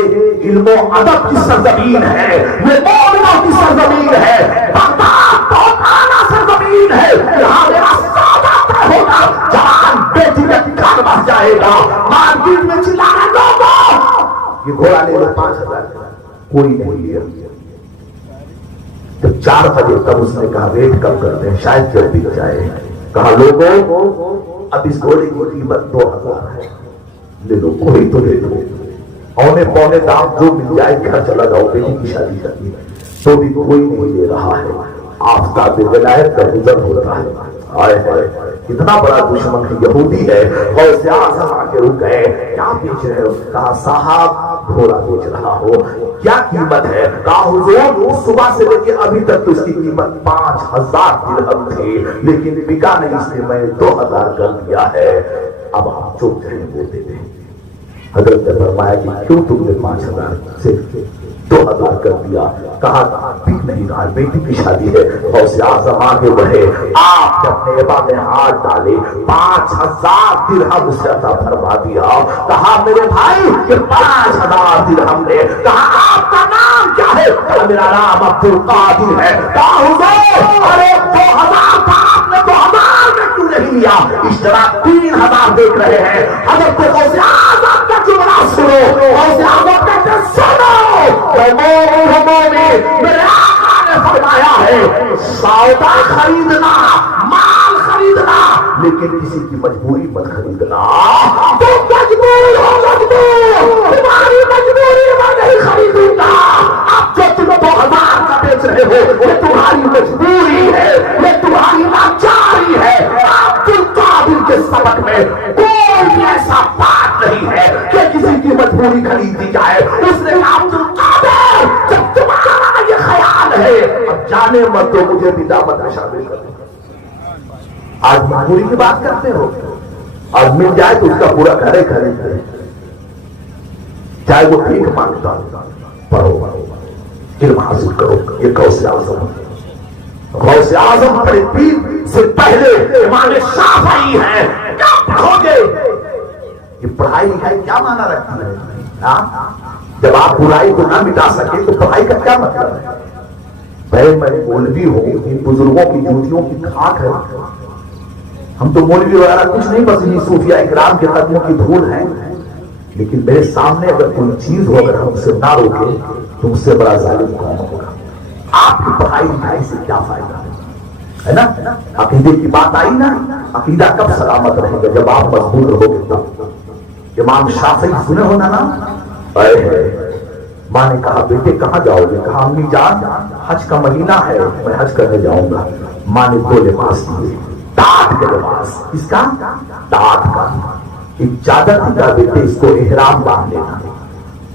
علم و ادب کی سرزمین ہے, یہ مولویوں کی سرزمین ہے, بغداد بہت اعلیٰ سرزمین ہے, یہاں میرا سودا طے ہوگا. جوان بیٹی کا گھر بس جائے گا, مارکیٹ میں چلانا لوگوں یہ گھوڑا لے لو 5000 کا. کوئی نہیں لیا. جب 4 بجے تب اس نے کہا ریٹ کم کرتے ہیں, شاید جب بک جائے. کہا لوگوں اب اس گھوڑے کی قیمت 2000 ہے, لے لو, کوئی تو لے لو. اونے پونے دام جو مل جائے گھر چلا جاؤ, بیٹی کی شادی کرنی ہے. تو بھی کوئی نہیں لے رہا ہے. آفتاب ولایت کا گزر ہو رہا ہے. آئے ہے کتنا بڑا دشمن ہے, یہودی ہے. غوث اعظم آ کے رک گئے, کیا بیچ رہے ہو؟ کہا صاحب گھوڑا بیچ رہا ہو. کیا قیمت ہے؟ کہا حضور صبح سے لے کے ابھی تک تو اس کی قیمت 5000 درہم تھی, لیکن بکا نہیں, اس لیے میں نے 2000 کر دیا ہے. اب آپ چپ رہے بولتے تھے. حضرت نے فرمایا کہ کیوں تم نے 5000 سے 2000 کر دیا؟ کہا بک نہیں رہا, بیٹی کی شادی ہے. غوث اعظم آگے بڑھے, آپ نے اپنے ایبا میں ہاتھ ڈالے, 5000 درہم سے عطا فرما دیا. کہا میرے بھائی یہ 5000 درہم نے. کہا آپ کا نام کیا ہے؟ کہا میرا نام عبد القادر ہے. کہا حضور ارے 2000 کا آپ نے 2000 میں کیوں نہیں لیا؟ اشتراک 3000 دیکھ رہے ہیں. حضرت غوث اعظم کا جملہ سنو. غوث اعظم کہتے سنو, میرے آقا نے فرمایا ہے سودا خریدنا, مال خریدنا, لیکن کسی کی مجبوری مت خریدنا. تم مجبور ہو, مجبور, تمہاری مجبوری میں نہیں خریدوں گا. اب جو تم 2000 کا بیچ رہے ہو یہ تمہاری مجبوری ہے, یہ تمہاری لاچاری ہے. عبد القادر کے سبق میں کوئی ایسا بات نہیں ہے کہ کسی کی مجبوری خرید دی جائے. اس نے عبد القادر جب تمہارا یہ خیال ہے اب جانے مت تو مجھے بھی دعوت میں شامل کر دیں. آج مجبوری کی بات کرتے ہو, آج مل جائے تو اس کا پورا گھر کرے, چاہے وہ ٹھیک مانگتا. پڑھو, علم حاصل کرو. یہ غوث اعظم, غوث اعظم بڑے پیر سے پہلے امام شافعی ہے. کیا پڑھو گے؟ یہ پڑھائی لکھائی کیا معنی رکھتی ہے؟ جب آپ برائی کو نہ مٹا سکے تو پڑھائی کا کیا مطلب ہے؟ بھائی میں مولوی ہوں, ان بزرگوں کی جوتیوں کی کھاک ہے. ہم تو مولوی وغیرہ کچھ نہیں, بس انہیں صوفیہ اکرام کے قدموں کی دھول ہیں. لیکن میرے سامنے اگر کوئی چیز ہو, اگر ہم اسے نہ روکے تو اس سے بڑا ظالم کون ہوگا؟ آپ کی پڑھائی لکھائی سے کیا فائدہ ہے نا؟ عقیدے کی بات آئی نا, عقیدہ کب سلامت رہے گا؟ جب آپ مضبوط رہو گے تب. امام شافعی سنے ہونا نا, ماں نے کہا بیٹے کہاں جاؤ گے؟ کہا امی جان حج کا مہینہ ہے, میں حج کرنے جاؤں گا. ماں نے 2 لباس دیے, ٹاٹ کے لباس. کس کا؟ ٹاٹ کا. ایک چادر کی کہا بیٹے اس کو احرام باندھ لینا,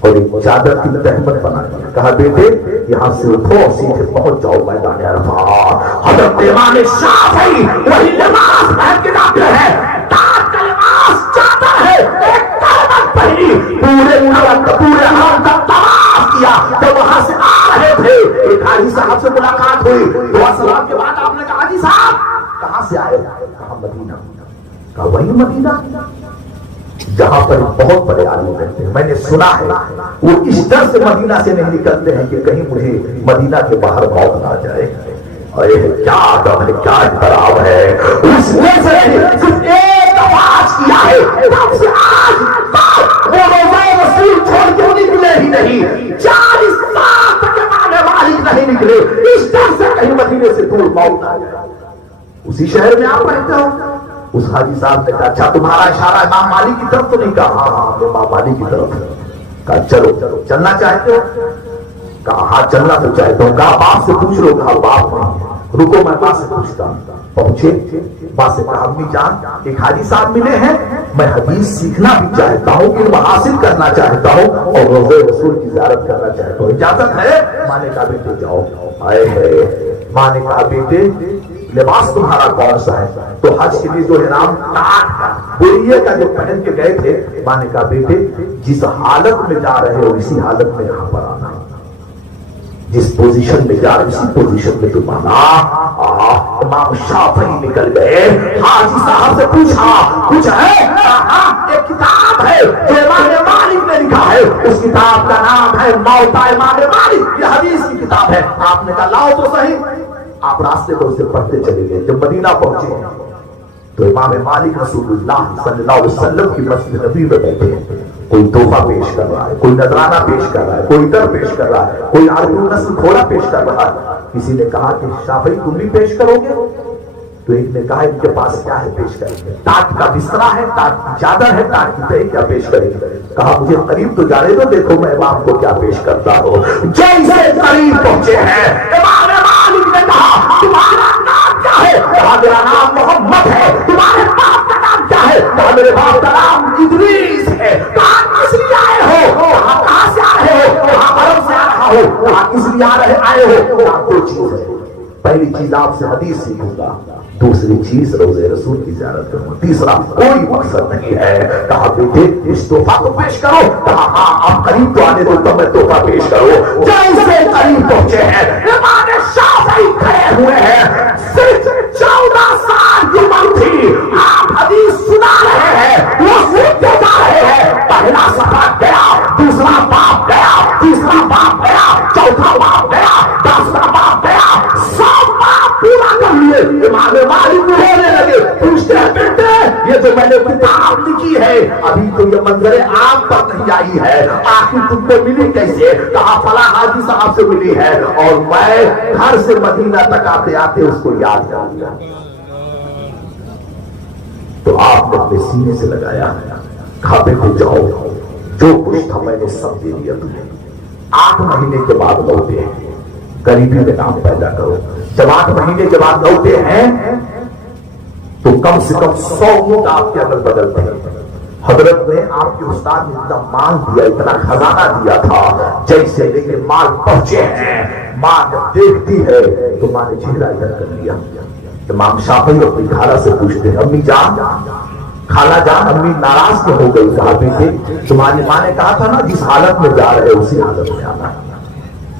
اور ایک چادر کی تہمت بنا دیا. کہا بیٹے یہاں سے اٹھو اور سیدھے پہنچ جاؤ میدان عرفات. حضرت امام شافعی وہی لباس پہن کے جاتے ہیں, ٹاٹ کا لباس, چادر ہے, ایک تہمت پہنی, پورے حرم کا طواف کیا. جب وہاں سے آ رہے تھے ایک حاجی صاحب سے ملاقات ہوئی. دعا سلام کے بعد آپ نے کہا حاجی صاحب کہاں سے آئے؟ کہا مدینہ. کہا وہی مدینہ جہاں پر بہت بڑے عالم رہتے ہیں. میں نے سنا ہے وہ اس ڈر سے مدینہ سے نہیں نکلتے ہیں کہ کہیں مجھے مدینہ کے باہر موت نہ جائے. ارے کیا ادب ہے, کیا احترام ہے. اس نے صرف ایک آواز کیا ہے, تب سے آج وہ روزہ رسول چھوڑ کے نکلے ہی نہیں. 40 سال تک مانے مالک نہیں نکلے, اس ڈر سے کہیں مدینے سے دور موت نہ جائے. اسی شہر میں آپ رہتے ہو؟ اس حاجی صاحب نے کہا اچھا تمہارا اشارہ امام مالک کی طرف تو نہیں؟ کہا ہاں امام مالک کی طرف ہے۔ کہا چلو چلنا چاہتے ہو؟ کہا ہاں چلنا تو چاہتا ہوں۔ کہا باپ سے پوچھ لو۔ کہا باپ نہیں، رکو میں ماں سے پوچھتا ہوں۔ پہنچے، ماں سے کہا امی جان ایک حاجی صاحب ملے ہیں، میں حدیث سیکھنا بھی چاہتا ہوں، علم حاصل کرنا چاہتا ہوں اور روضہ رسول کی زیارت کرنا چاہتا ہوں، اجازت ہے؟ ماں نے کہا بیٹے جاؤ۔ آئے ہے، ماں نے کہا بیٹے لباس تمہارا کون سا ہے؟ تو حج کے لیے جو احرام ٹاٹ کا بوریے کا جو پہن کے گئے تھے، ماں نے کہا بیٹے جس حالت میں جا رہے ہو اسی حالت میں یہاں پر آنا، جس پوزیشن میں جا رہے اسی پوزیشن میں تم آنا۔ امام شافعی نکل گئے، حاجی صاحب سے پوچھا کچھ ہے؟ ایک کتاب ہے جو امام مالک نے لکھا ہے، اس کتاب کا نام ہے موطا امام مالک، یہ حدیث کی کتاب ہے۔ آپ نے کہا لاؤ تو صحیح۔ آپ راستے کو اسے پڑھتے چلے گئے۔ جب مدینہ پہنچے تو امام مالک رسول اللہ صلی اللہ علیہ وسلم کی مسجد نبی میں بیٹھے ہیں، کوئی تحفہ پیش کر رہا ہے، کوئی نذرانہ پیش کر رہا ہے، کوئی در پیش کر رہا ہے، کوئی عربی نسل گھوڑا پیش کر رہا ہے۔ کسی نے کہا کہ شافعی تم بھی پیش کرو گے؟ تو ایک نے کہا ان کے پاس کیا ہے پیش کریں گے؟ ٹاٹ کا بسترا ہے، ٹاٹ کی چادر ہے، ٹاٹ کی تہی، کیا پیش کریں گے؟ کہا مجھے قریب تو جانے دو، دیکھو میں امام کو کیا پیش کرتا ہوں۔ جیسے قریب پہنچے ہیں امام مالک نے کہا تمہارا نام کیا ہے؟ کہا میرا نام محمد ہے۔ تمہارے باپ کا نام کیا ہے؟ کہا میرے باپ کا نام ادریس ہے۔ کہا کس لیے آئے ہو؟ کہاں سے آ رہے ہو؟ کہا عرب سے آ رہا ہو۔ کہا کس لیے آئے ہو؟ کہا دو چیز ہے، پہلی چیز آپ سے حدیث سیکھوں گا، دوسری چیز روضہ رسول کی زیارت کروں، تیسرا کوئی مقصد نہیں ہے۔ کہا بیٹے اس تحفہ کو پیش کرو۔ کہا ہاں آپ قریب تو آنے دو تب میں تحفہ پیش کروں۔ جیسے قریب پہنچے ہیں امام شافعی کھڑے ہوئے ہیں، صرف 14 سال کی عمر تھی، آپ حدیث سنا رہے ہیں، وہ سنتے جا رہے ہیں۔ پہلا صفحہ گیا، دوسرا باب گیا، تیسرا باب گیا، چوتھا باب گیا، 10واں باب گیا، 100 باب پورا کر لیے۔ امام مالک رونے لگے، پوچھتے ہیں بیٹے یہ جو میں نے کتاب لکھی ہے ابھی تو یہ منظر عام پر نہیں آئی ہے، آخر تم کو ملی کیسے؟ کہا فلاں حاجی صاحب سے ملی ہے اور میں گھر سے مدینہ تک آتے آتے اس کو یاد کر لیا۔ تو آپ نے اپنے سینے سے لگایا، کہا بیٹے جاؤ جو کچھ تھا میں نے سب دے دیا تمہیں، 8 مہینے کے بعد لوٹے، غریبی میں نام پیدا کرو۔ جب 8 مہینے کے بعد لوٹے ہیں تو کم سے کم 100 اونٹ آپ کے اگل بگل تھے۔ حضرت نے آپ کے استاد نے اتنا مال دیا، اتنا خزانہ دیا تھا، جیسے لیکن مال پہنچے ہیں، ماں جب دیکھتی ہے تو ماں نے چہرہ ادھر کر لیا۔ امام شافعی اپنی خالہ سے پوچھتے ہیں امی جان، خالہ جان امی ناراض کیوں ہو گئی؟ کہا بیٹے تمہاری ماں نے کہا تھا نا جس حالت میں جا رہے اسی حالت میں آنا،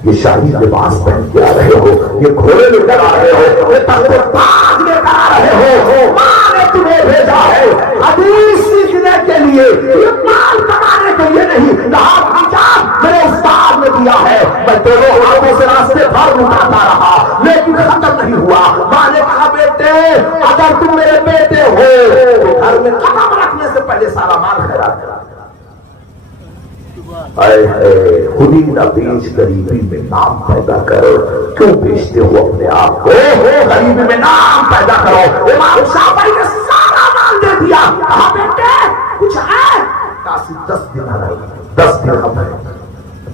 یہ شاہی لباس پہن کے آ رہے ہو، یہ گھوڑے لے کر آ رہے ہو، یہ تخت و تاج لے کر آ رہے ہو، ماں نے تمہیں بھیجا ہے حدیث سیکھنے کے لیے، یہ مال کمانے کے لیے نہیں۔ کہا میرے استاد نے دیا ہے، میں دونوں ہاتھوں سے راستے بھر اٹھاتا رہا لیکن ختم نہیں ہوا۔ ماں نے کہا بیٹے اگر تم میرے بیٹے ہو تو گھر میں قدم رکھنے سے پہلے سارا مال خیرات کرا۔ خودی نہ بیچ غریبی میں نام پیدا کر، کیوں بیچتے ہو اپنے آپ کو؟ غریبی میں نام پیدا کرو۔ امام شافعی نے سارا مال دے دیا، کہا بیٹے کچھ ہے؟ کہا 10 دینار ہے، 10 درہم ہے۔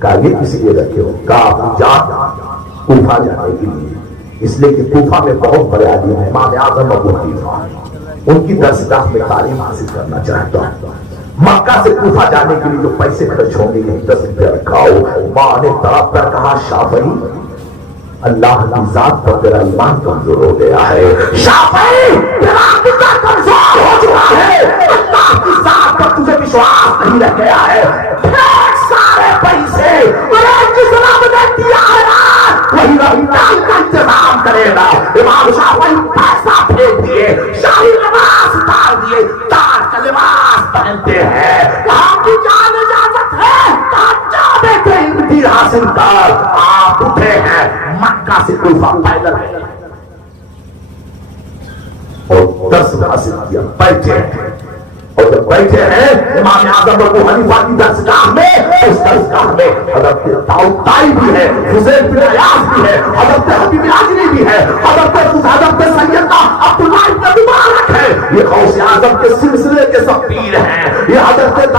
کہا یہ کس لیے رکھے ہو؟ کہا ابو جان کوفہ جانے کے لیے، اس لیے کہ کوفہ میں بہت بڑے عالم ہیں، امام اعظم ابو حنیفہ، ان کی درسگاہ میں تعلیم حاصل کرنا چاہتا ہوں۔ مکہ سے کوفہ جانے کے لیے جو پیسے خرچ ہوں گے یہیں 10 روپیہ رکھاؤ۔ ماں نے تڑپ کر کہا شافعی اللہ کی ذات پر تیرا ایمان کمزور ہو گیا ہے، شافعی تیرا عقیدہ کمزور ہو چکا ہے، اللہ کی ذات پر تجھے وشواس نہیں رہ گیا ہے، پھینک سارے پیسے جس رب نے دیا ہے وہی رمضان کا انتظام کرے گا۔ امام شافعی پیسہ پھینک دیے، شاہی لباس اتار دیے، تاج کا لباس پہنتے ہیں۔ کہا کہ جان اجازت ہے؟ کہا جا بیٹے علم حاصل کر۔ آپ اٹھے ہیں مکہ سے کوفہ پیدل اور درس حاصل کیا، بیٹھے اور جب بیٹھے ہیں امام اعظم ابو حنیفہ کی درسگاہ میں، اس درسگاہ میں حضرت داؤد طائی بھی ہے، حذیفہ بن عیاض بھی ہے، حضرت حبیب اجلی بھی ہے، حضرت سیدنا عبداللہ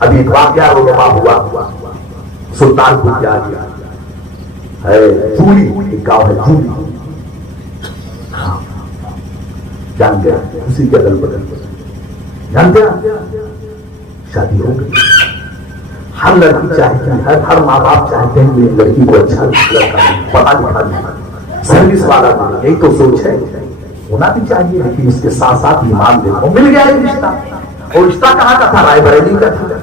ابھی ایک واقعہ رونما ہوا سلطان پور کیا ہے چولی، ایک گاؤں ہے چولی، جان گیا اسی کے اگل بگل جان گیا. شادی ہو گئی. ہر لڑکی چاہتی ہے، ہر ماں باپ چاہتے ہیں میری لڑکی کو اچھا لڑکا پڑھا لکھا نہیں، سروس والا نہیں، یہی تو سوچ ہے. ہونا بھی چاہیے لیکن اس کے ساتھ ساتھ ایمان دیکھو. مل گیا یہ رشتہ. اور رشتہ کہاں کا تھا؟ رائے بریلی کا تھا.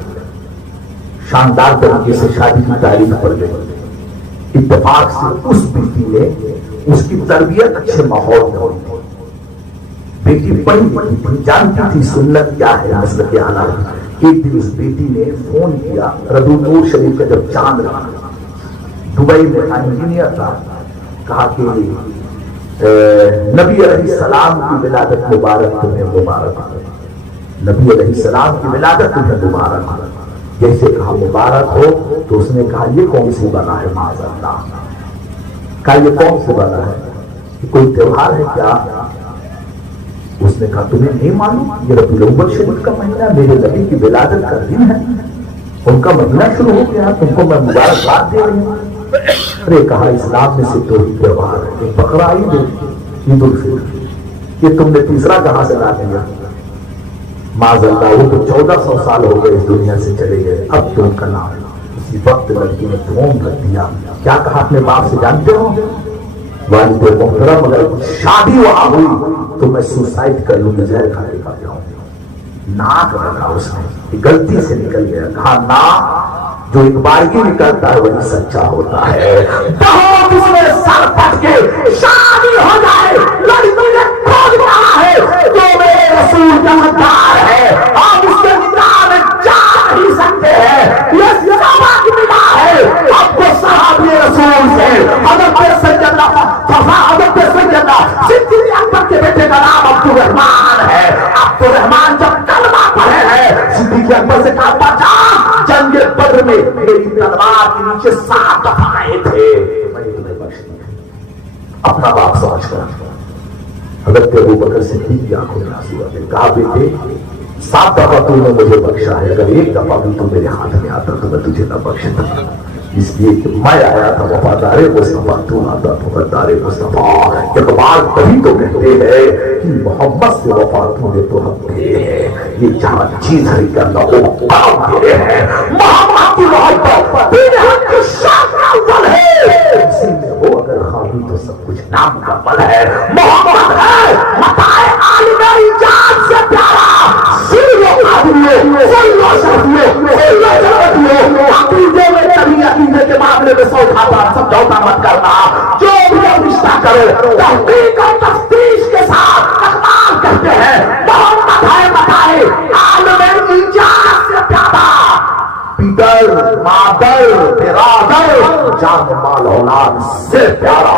شاندار طریقے سے شادی کی تاریخ پڑ گئی. اتفاق سے اس بیٹی نے اس کی تربیت اچھے ماحول میں ہوئی. بیٹی پڑھی لکھی تھی، جانتی تھی سنت کیا ہے، مسلک اعلیٰ. ایک دن اس بیٹی نے فون کیا، ربیع نور شریف کا جب چاند رہا، دبئی میں انجینئر تھا، کہا کہ نبی علیہ السلام کی ولادت مبارک تمہیں مبارک. نبی علیہ السلام کی ولادت تمہیں مبارک. جیسے کہا مبارک ہو تو اس نے کہا یہ کون سی بنا ہے؟ معاذ اللہ. کہا یہ کون سی بنا ہے؟ کوئی تیوہار ہے کیا؟ اس نے کہا تمہیں نہیں معلوم یہ ربیع الاول شریف کا مہینہ میرے نبی کی ولادت کا دن ہے، ان کا مہینہ شروع ہو گیا، تم کو میں مبارکباد دے رہی ہوں. ارے کہا اسلام میں سے دو ہی تیوہار ہے، بقرہ عید، عید الفطر. یہ تم نے تیسرا کہاں سے لا دیا؟ معاذ اللہ. وہ تو 1400 سال ہو گئے اس دنیا سے چلے گئے، اب تم کا نام. اسی وقت لڑکی نے دھوم رکھ دیا. کیا کہا اپنے باپ سے جانتے ہو؟ والد محترم اگر شادی وہاں ہوئی تو میں سوسائڈ کر لوں گی، زہر کھا کے کھا جاؤں. ناک رکھا اس نے، غلطی سے نکل گیا. کہا نا جو ایک بار کی نکلتا ہے وہی سچا ہوتا ہے. بہت اس میں سر پٹ کے شادی ہو جائے. لڑکی نے کھوج کہا ہے جو میرے رسول کا مدار ہے، آپ اس کے نکاح میں جا نہیں سکتے ہیں. یہ سبق ملا ہے آپ کو صحابی رسول سے. حضرت سیدنا صدیق اکبر کے بیٹے کا نام عبد الرحمان ہے. عبد الرحمان جب کلمہ پڑھے ہیں صدیق اکبر سے کہا بچا جنگ بدر میں میری تلوار کے نیچے 7 دفعہ آئے تھے، میں نے تمہیں بخش دیا. اپنا باپ سمجھ کر حضرت ابوبکر صدیق کی آنکھوں میں آنسو آتے. کہا بیٹے 7 دفعہ تم نے مجھے بخشا ہے، اگر ایک دفعہ بھی تم میرے ہاتھ میں آتا تو میں تجھے نہ بخشتا. اس لیے کہ میں آیا تھا وفادار مصطفیٰ، تو آتا وفادار مصطفیٰ. اقبال تبھی تو کہتے ہیں کہ محمد سے وفا تو نے تو ہم دے ہیں، یہ جہاں چیز ہے کہ اللہ وہ کام دے ہیں. محمد کی محبت دین حق کی شان کا اول ہے، اسی میں وہ اگر خواہی تو سب کچھ نام کا بل ہے. محمد ہے متاع عالم ایجاد سے پیارا. سن لو آدمیوں، سن لو شرفیوں، سن لو جنتیوں، عقیدے میں کبھی عقیدے کے معاملے میں سوچھاتا سمجھوتا مت کرنا. جو بھی رشتہ کرو تحقیق اور تفتیش کے ساتھ. اقبال کہتے ہیں محمد ہے بتائے عالم ایجاد سے پیارا. پیتر مادر برادر جان مال اولاد سے پیارا.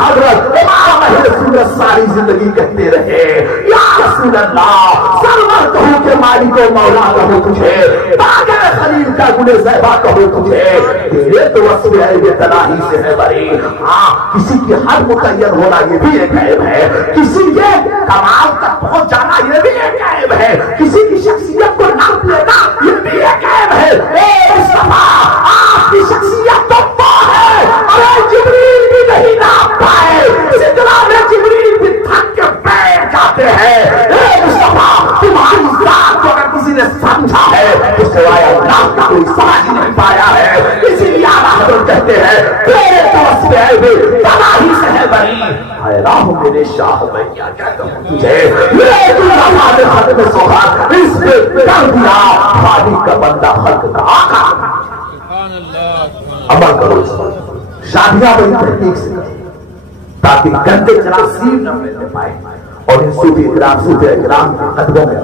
حضرت امام اہل سنت ساری زندگی کہتے رہے یا رسول اللہ سرور کہوں کہ مالک و مولا کہوں تجھے، باغ خلیل کا گل زیبا کہوں تجھے. تیرے تو وصف ہے یہ تناہی سے ہے بری. ہاں کسی کی حد متعین ہونا یہ بھی ایک عیب ہے، کسی کے کمال تک پہنچ جانا یہ بھی ایک عیب ہے، کسی کی شخصیت کو ناپ لینا یہ بھی ایک عیب ہے. اے مصطفیٰ آپ کی شخصیت تو وہ ہے، ارے جبریل بھی نہیں ناپ پائے، جتنا میں جبریل بھی تھک کے بیٹھ جاتے ہیں. اے مصطفیٰ تمہاری ذات کو اگر کسی نے سمجھا ہے تو سوائے اللہ کا کوئی سمجھ نہیں پایا ہے. اسی لیے حضرت کہتے ہیں تیرے توسط ہے بھی تباہی سے ہے بری. اے راہ میرے شاہ میں کیا کہتا ہوں تجھے، یہ تو نفاذ ختم سوہات اس پہ کر دیا خالق کا بندہ خلق کا آقا. عمل کرو اس پر. شادیاں بڑی تحقیق سے تاکہ گندے جراثیم نہ ملنے پائے اور ان صوفی اکرام کے قدموں میں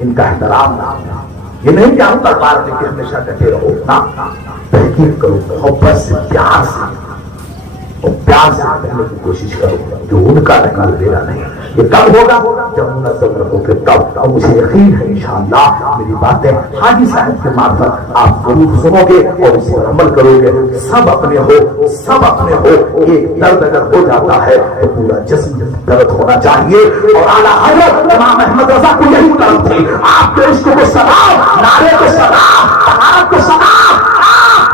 ان کا احترام نہ. یہ نہیں کہ ہم دربار میں کہ ہمیشہ کہتے رہو، نہ تحقیق کرو محبت سے پیار سے. اور پیار سے کہنے کی کوشش کرو جو ان کا نہیں وہ میرا نہیں. یہ کب ہوگا؟ جب منظم رکھو گے تب. اور مجھے یقین ہے انشاءاللہ میری باتیں حاجی صاحب کے معرفت آپ ضرور سنو گے اور اس پر عمل کرو گے. سب اپنے ہو، سب اپنے ہو. ایک درد اگر ہو جاتا ہے تو پورا جسم درد ہونا چاہیے. اور اعلیٰ حضرت امام احمد رضا کو یہی طلب تھی. آپ کے عشق کو سلام، نعرے کو سلام، طہارت کو سلام،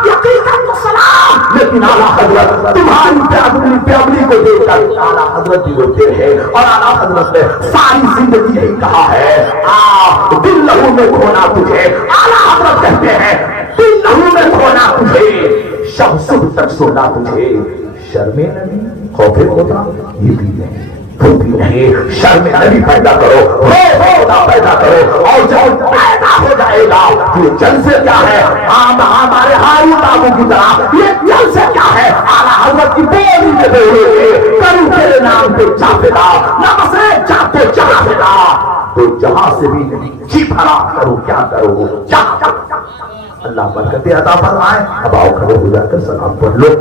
یقیناً کو سلام. لیکن اعلیٰ حضرت تمہاری پیغمبری کو دیکھ کر اعلیٰ حضرت بھی روتے ہیں. اور اعلیٰ حضرت نے ساری زندگی یہی کہا ہے دل لہو میں کھونا تجھے. اعلیٰ حضرت کہتے ہیں دل لہو میں کھونا تجھے، شب صبح تک سونا تجھے. شرم نبی خوف خدا یہ بھی نہیں، وہ بھی نہیں. شرم نبی پیدا کرو، خدا پیدا کرو. اور جب پیدا ہو جائے گا یہ جلسے کیا ہے؟ ہمارے ہاری بابو کی طرح یہ جلسے کیا ہے؟ اعلیٰ حضرت کی بولی میں بولے گے کروں تیرے نام پہ چاپیدا، نمسے چاپے چاپیدا. تو جہاں سے بھی جی بھرا کرو، کیا کرو؟ اللہ برکت عطا فرمائے. اب آؤ کھڑے ہو جا کر سلام پڑھ لو.